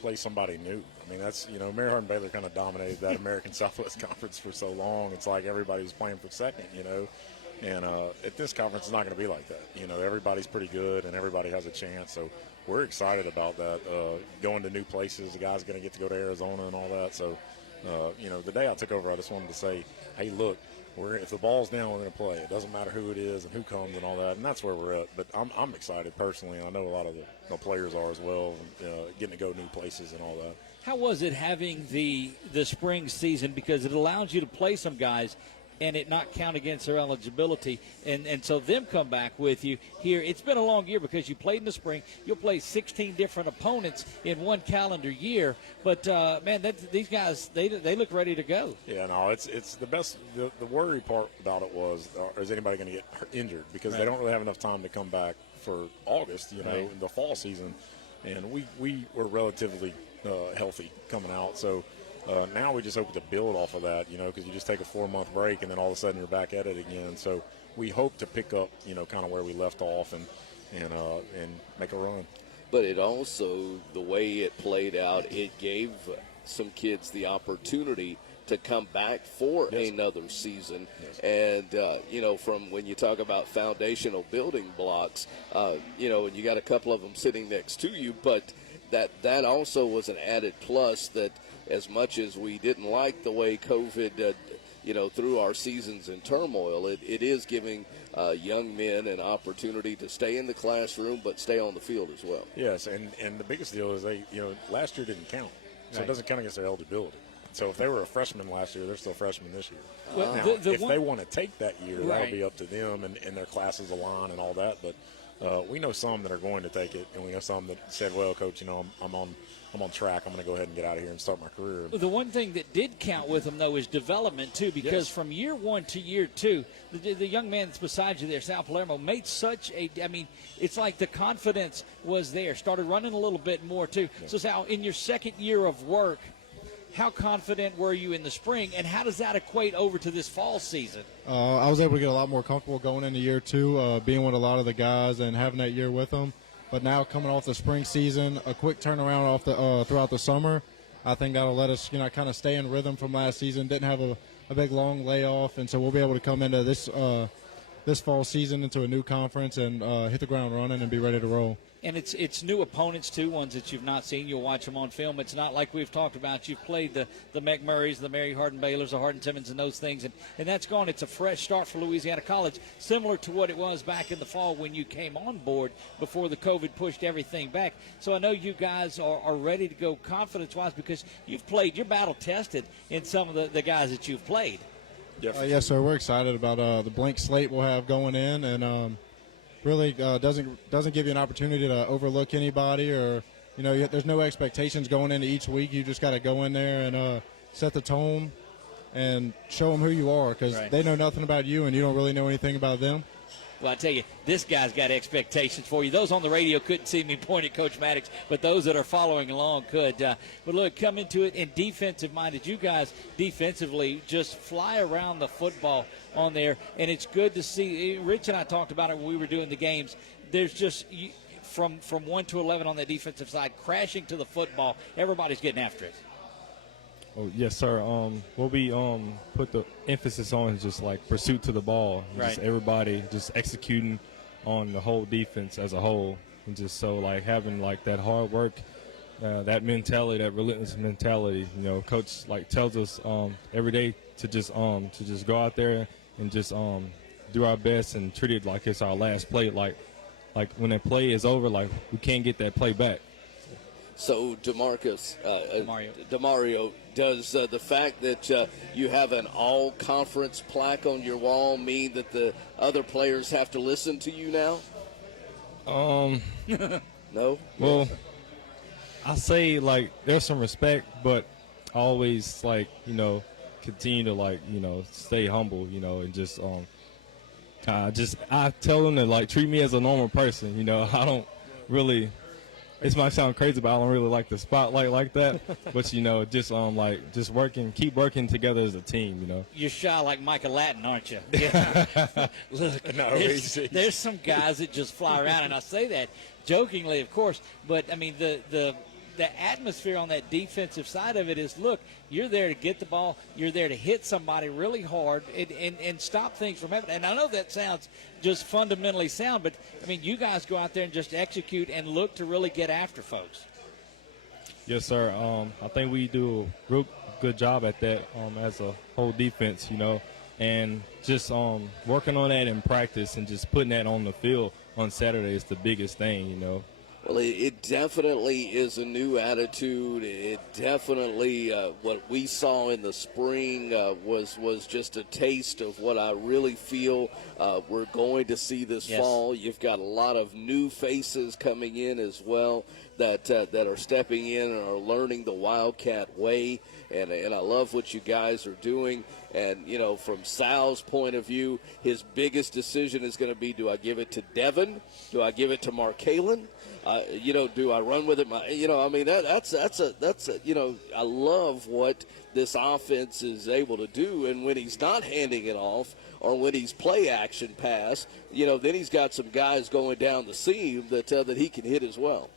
play somebody new. I mean, that's, Mary Hardin Baylor kind of dominated that American Southwest Conference for so long. It's like everybody was playing for second, And at this conference, it's not going to be like that. Everybody's pretty good and everybody has a chance. So we're excited about that. Going to new places, the guys are going to get to go to Arizona and all that. So, the day I took over, I just wanted to say, hey, look, if the ball's down, we're going to play. It doesn't matter who it is and who comes and all that. And that's where we're at. But I'm excited personally, and I know a lot of the players are as well, getting to go new places and all that. How was it having the spring season, because it allows you to play some guys and it not count against their eligibility, and so them come back with you here? It's been a long year because you played in the spring. You'll play 16 different opponents in one calendar year, but these guys, they look ready to go. Yeah, no, it's the best. The worry part about it was, is anybody going to get injured? Because they don't really have enough time to come back for August, in the fall season, and we were relatively healthy coming out, so. Now we just hope to build off of that, because you just take a 4-month break and then all of a sudden you're back at it again. So we hope to pick up, kind of where we left off and make a run. But it also, the way it played out, it gave some kids the opportunity to come back for another season. Yes. And, from when you talk about foundational building blocks, and you got a couple of them sitting next to you, but that also was an added plus that, as much as we didn't like the way COVID, threw our seasons in turmoil, it is giving young men an opportunity to stay in the classroom but stay on the field as well. Yes, and the biggest deal is last year didn't count, so it doesn't count against their eligibility. So if they were a freshman last year, they're still freshmen this year. Well, now, if they want to take that year, that'll be up to them and their classes align and all that. But we know some that are going to take it, and we know some that said, well, Coach, I'm on track. I'm going to go ahead and get out of here and start my career. The one thing that did count with them, though, is development, too, because from year 1 to year 2, the young man that's beside you there, Sal Palermo, made such it's like the confidence was there, started running a little bit more, too. Yeah. So, Sal, in your second year of work, how confident were you in the spring, and how does that equate over to this fall season? I was able to get a lot more comfortable going into year 2, being with a lot of the guys and having that year with them. But now coming off the spring season, a quick turnaround off the throughout the summer, I think that'll let us, kind of stay in rhythm from last season. Didn't have a big long layoff, and so we'll be able to come into this fall season into a new conference and hit the ground running and be ready to roll. And it's new opponents, too, ones that you've not seen. You'll watch them on film. It's not like we've talked about. You've played the McMurrays, the Mary Hardin Baylors, the Hardin Simmons, and those things. And that's gone. It's a fresh start for Louisiana College, similar to what it was back in the fall when you came on board before the COVID pushed everything back. So I know you guys are ready to go confidence-wise because you've played. You're battle-tested in some of the guys that you've played. Yes, sir. We're excited about the blank slate we'll have going in, and really doesn't give you an opportunity to overlook anybody, or there's no expectations going into each week. You just got to go in there and set the tone and show them who you are, because they know nothing about you and you don't really know anything about them. Well, I tell you, this guy's got expectations for you. Those on the radio couldn't see me point at Coach Maddox, but those that are following along could. But look, come into it in defensive-minded. You guys defensively just fly around the football on there, and it's good to see. Rich and I talked about it when we were doing the games. There's just from 1 to 11 on the defensive side, crashing to the football. Everybody's getting after it. Oh, yes, sir. What we put the emphasis on is just like pursuit to the ball. Just everybody just executing on the whole defense as a whole, and just so like having like that hard work, that mentality, that relentless mentality. Coach like tells us every day to just go out there and just do our best and treat it like it's our last play. Like when that play is over, like we can't get that play back. So, Demario, does the fact that you have an all-conference plaque on your wall mean that the other players have to listen to you now? No? Well, I say, like, there's some respect, but always, like, continue to, like, stay humble, and just I tell them to, like, treat me as a normal person. I don't really – this might sound crazy, but I don't really like the spotlight like that. But just keep working together as a team. You're shy like Micah Latin, aren't you? Yeah. Look, there's some guys that just fly around, and I say that jokingly, of course. But I mean, the atmosphere on that defensive side of it is, look, you're there to get the ball, you're there to hit somebody really hard and stop things from happening. And I know that sounds just fundamentally sound, but, I mean, you guys go out there and just execute and look to really get after folks. Yes, sir. I think we do a real good job at that as a whole defense, and just working on that in practice and just putting that on the field on Saturday is the biggest thing, Well, it definitely is a new attitude. It definitely, what we saw in the spring was just a taste of what I really feel we're going to see this fall. You've got a lot of new faces coming in as well that are stepping in and are learning the Wildcat way. And I love what you guys are doing. And, from Sal's point of view, his biggest decision is going to be, do I give it to Devin? Do I give it to Markalen? Do I run with it? I love what this offense is able to do. And when he's not handing it off or when he's play action pass, then he's got some guys going down the seam that he can hit as well.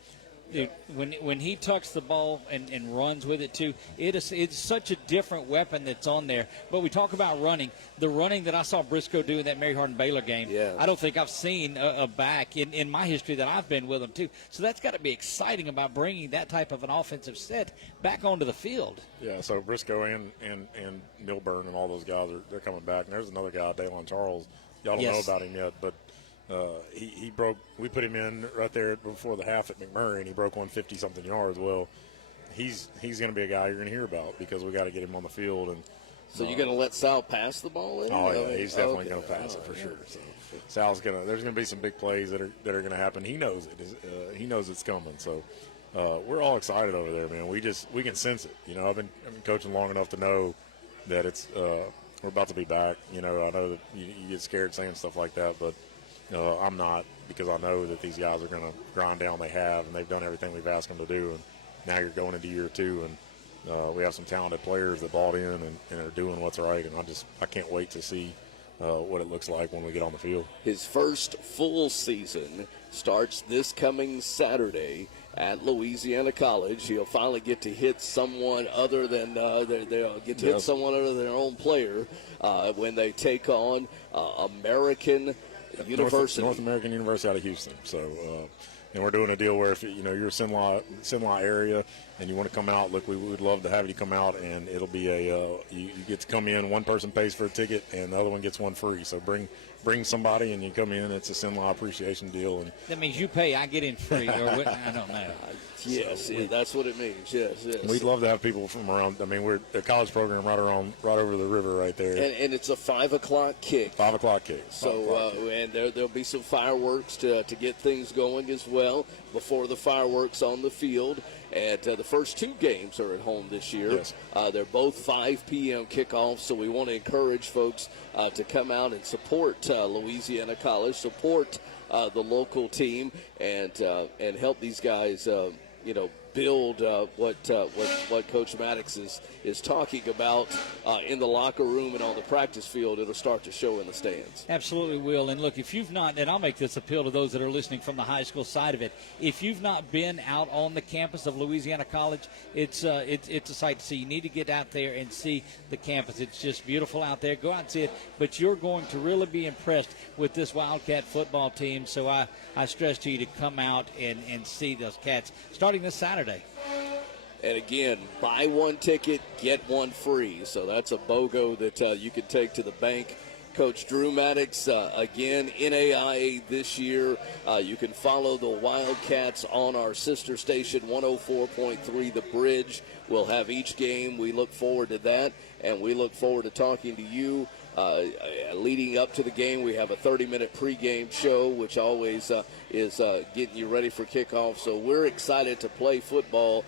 Dude, when he tucks the ball and runs with it too, it's such a different weapon that's on there. But we talk about running. The running that I saw Briscoe do in that Mary Hardin-Baylor game, I don't think I've seen a back in my history that I've been with him too. So that's got to be exciting about bringing that type of an offensive set back onto the field. Yeah, so Briscoe and Milburn and all those guys, they're coming back. And there's another guy, Daylon Charles. Y'all don't know about him yet, but he broke. We put him in right there before the half at McMurray, and he broke 150-something yards. Well, he's going to be a guy you're going to hear about because we got to get him on the field. And so you're going to let Sal pass the ball in? Oh yeah, he's definitely going to pass it for sure. So Sal's going to. There's going to be some big plays that are going to happen. He knows it. He knows it's coming. So we're all excited over there, man. We can sense it. I've been coaching long enough to know that it's we're about to be back. I know that you get scared saying stuff like that, but. I'm not, because I know that these guys are going to grind down. They have, and they've done everything we've asked them to do. And now you're going into year two, and we have some talented players that bought in and are doing what's right. And I can't wait to see what it looks like when we get on the field. His first full season starts this coming Saturday at Louisiana College. He'll finally get to hit someone other than hit someone other than their own player when they take on American University. North American University out of Houston. So, and we're doing a deal where if you're Sinlaw area, and you want to come out, look, we would love to have you come out, and it'll be you get to come in. One person pays for a ticket, and the other one gets one free. So bring somebody, and you come in. It's a Sinlaw appreciation deal. And that means you pay, I get in free, or what, I don't know. Yes, that's what it means. Yes. We'd love to have people from around. I mean, we're the college program right over the river right there. And it's a 5 o'clock kick. 5 o'clock kick. So, and there'll be some fireworks to get things going as well before the fireworks on the field. And the first 2 games are at home this year. Yes. They're both 5 p.m. kickoffs, so we want to encourage folks to come out and support Louisiana College, support the local team, and help these guys, build what Coach Maddox is talking about in the locker room and on the practice field. It'll start to show in the stands. Absolutely will. And look, if you've not, and I'll make this appeal to those that are listening from the high school side of it, if you've not been out on the campus of Louisiana College, it's a sight to see. You need to get out there and see the campus. It's just beautiful out there. Go out and see it. But you're going to really be impressed with this Wildcat football team. So I stress to you to come out and see those Cats starting this Saturday. And again, buy one ticket, get one free. So that's a BOGO that you can take to the bank. Coach Drew Maddox, again, NAIA this year. You can follow the Wildcats on our sister station, 104.3 The Bridge. We'll have each game. We look forward to that, and we look forward to talking to you. Leading up to the game, we have a 30-minute pregame show, which always is getting you ready for kickoff. So we're excited to play football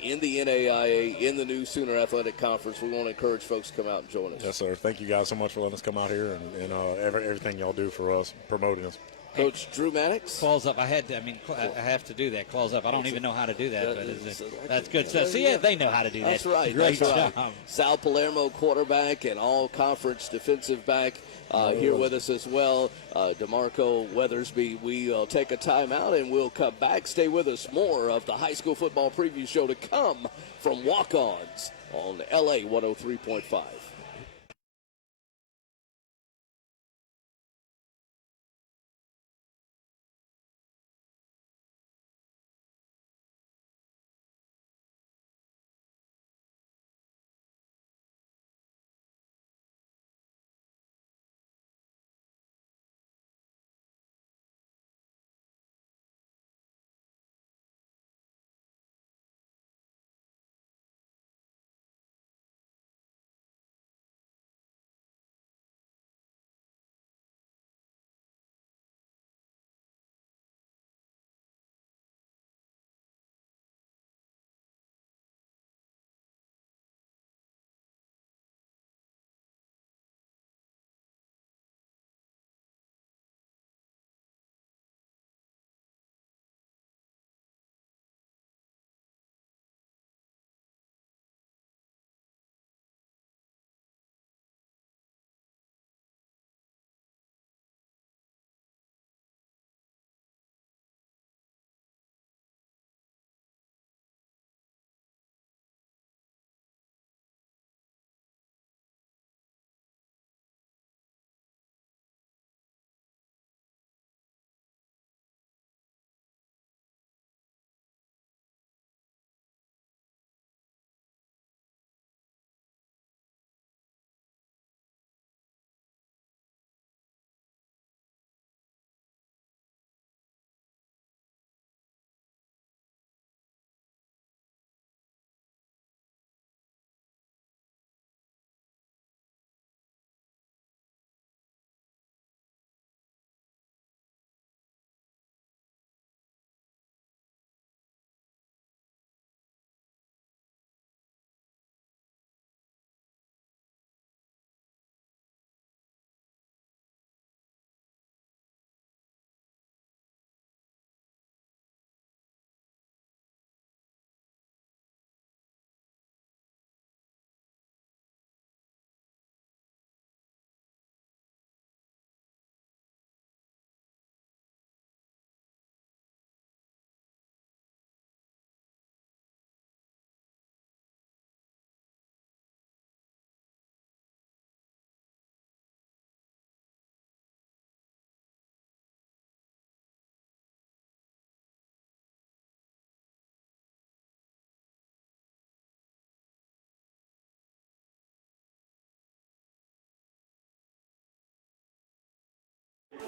in the NAIA, in the new Sooner Athletic Conference. We want to encourage folks to come out and join us. Yes, sir. Thank you guys so much for letting us come out here and everything y'all do for us, promoting us. Coach Drew Maddox. Claws up. I have to do that. Claws up. I don't even know how to do that, but that's good stuff. See, they know how to do that. That's right. Great job. Right. Sal Palermo, quarterback and all-conference defensive back, here with us as well. DeMarco Weathersby. We'll take a timeout and we'll come back. Stay with us. More of the high school football preview show to come from Walk-Ons on LA 103.5.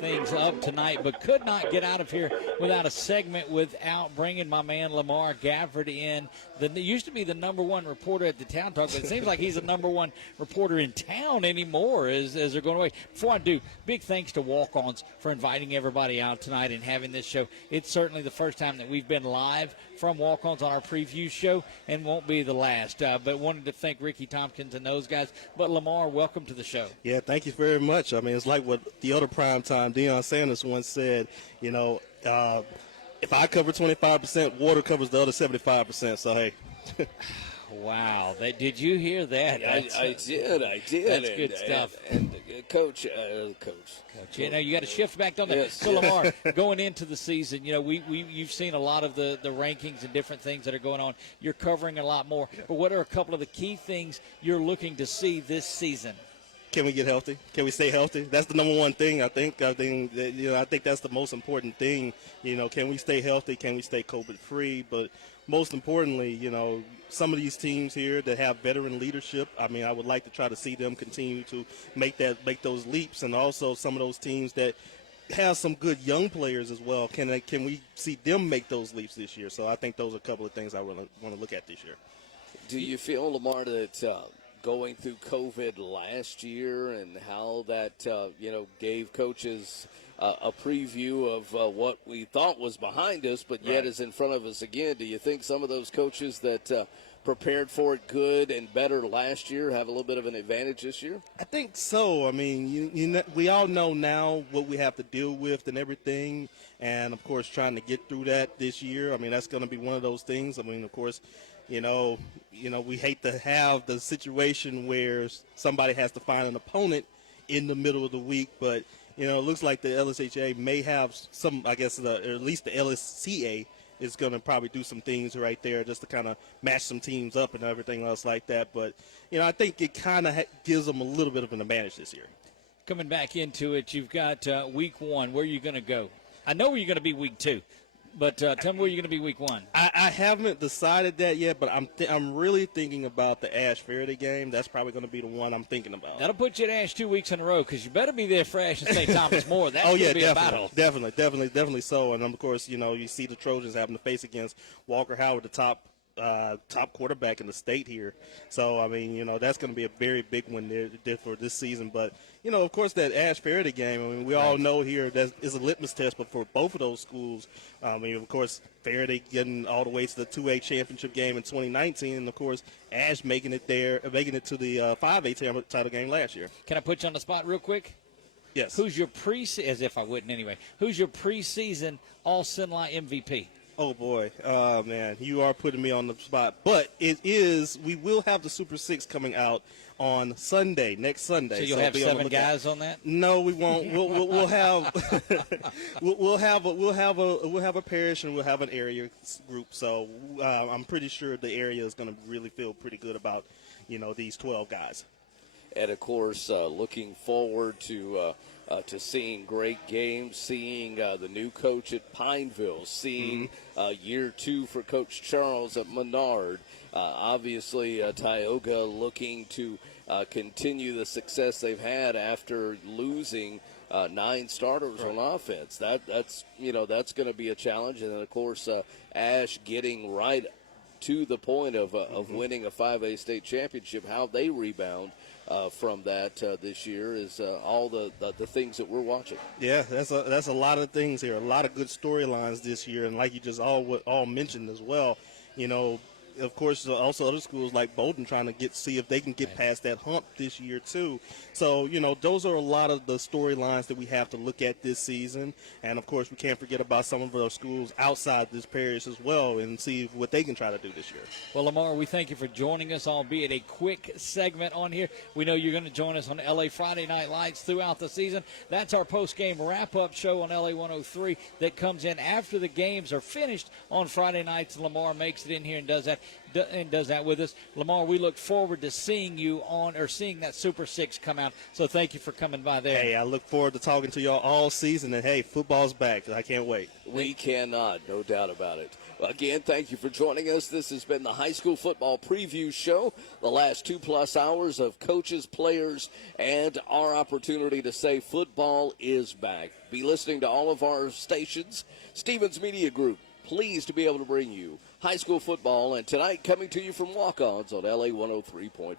things up tonight, but could not get out of here without a segment without bringing my man Lamar Gafford in. Used to be the number one reporter at the Town Talk, but it seems like he's the number one reporter in town anymore as they're going away. Before I do, big thanks to Walk-Ons for inviting everybody out tonight and having this show. It's certainly the first time that we've been live from Walk-Ons on our preview show and won't be the last. But wanted to thank Ricky Tompkins and those guys. But Lamar, welcome to the show. Yeah, thank you very much. I mean, it's like what the other primetime Deion Sanders once said, you know, if I cover 25%, water covers the other 75%. So, hey. Wow. Did you hear that? I did. That's good stuff. And Coach. You know, you got to shift back on that. Yes. So, Lamar, going into the season, you know, you've seen a lot of the rankings and different things that are going on. You're covering a lot more. But what are a couple of the key things you're looking to see this season? Can we get healthy? Can we stay healthy? That's the number one thing, I think. I think that's the most important thing. You know, can we stay healthy? Can we stay COVID-free? But most importantly, you know, some of these teams here that have veteran leadership, I mean, I would like to try to see them continue to make those leaps, and also some of those teams that have some good young players as well. Can we see them make those leaps this year? So I think those are a couple of things I really want to look at this year. Do you feel, Lamar, that going through COVID last year and how that, gave coaches a preview of what we thought was behind us, but yet is in front of us again? Do you think some of those coaches that prepared for it good and better last year have a little bit of an advantage this year? I think so. I mean, we all know now what we have to deal with and everything, and, of course, trying to get through that this year. I mean, that's going to be one of those things. I mean, of course, you know, we hate to have the situation where somebody has to find an opponent in the middle of the week, but, you know, it looks like the LSHA may have some, I guess, or at least the LSCA is going to probably do some things right there just to kind of match some teams up and everything else like that. But, you know, I think it kind of gives them a little bit of an advantage this year. Coming back into it, you've got week one. Where are you going to go? I know where you're going to be week two. But tell me where you're going to be week one. I haven't decided that yet, but I'm really thinking about the Ash Faraday game. That's probably going to be the one I'm thinking about. That'll put you at Ash 2 weeks in a row because you better be there for Ash and St. Thomas more. That's going to be a battle. Definitely so. And, of course, you know, you see the Trojans having to face against Walker Howard, the top quarterback in the state here. So, I mean, you know, that's going to be a very big one there for this season. But, you know, of course, that Ash Faraday game, I mean, we all know here that is a litmus test, but for both of those schools, I mean, of course, Faraday getting all the way to the 2A championship game in 2019, and, of course, Ash making it to the 5A title game last year. Can I put you on the spot real quick? Yes. Who's your as if I wouldn't anyway, who's your preseason All-Sinai MVP? Oh, boy. Oh, man, you are putting me on the spot. But we will have the Super 6 coming out on Sunday, next Sunday. So you'll have 7 guys on that? No, we won't. We'll have we'll have a parish and we'll have an area group. So I'm pretty sure the area is going to really feel pretty good about, you know, these 12 guys. And, of course, looking forward to seeing great games, seeing the new coach at Pineville, seeing year 2 for Coach Charles at Menard. Obviously, Tioga looking to continue the success they've had after losing 9 starters on offense. That's going to be a challenge. And then, of course, Ash getting right to the point of winning a 5A state championship. How they rebound from that this year is all the things that we're watching. Yeah, that's a lot of things here, a lot of good storylines this year, and like you just all mentioned as well, you know, of course, also other schools like Bolton trying to see if they can get past that hump this year too. So, you know, those are a lot of the storylines that we have to look at this season. And, of course, we can't forget about some of our schools outside this parish as well and see what they can try to do this year. Well, Lamar, we thank you for joining us, albeit a quick segment on here. We know you're going to join us on LA Friday Night Lights throughout the season. That's our post-game wrap-up show on LA 103 that comes in after the games are finished on Friday nights. Lamar makes it in here and does that. and does that with us. Lamar, we look forward to seeing you seeing that Super 6 come out. So thank you for coming by there. Hey, I look forward to talking to y'all all season, and hey, football's back. I can't wait. We cannot, no doubt about it. Again, thank you for joining us. This has been the high school football preview show. The last 2+ hours of coaches, players, and our opportunity to say football is back. Be listening to all of our stations. Stevens Media Group, pleased to be able to bring you high school football. And tonight, coming to you from Walk-Ons on LA 103.5.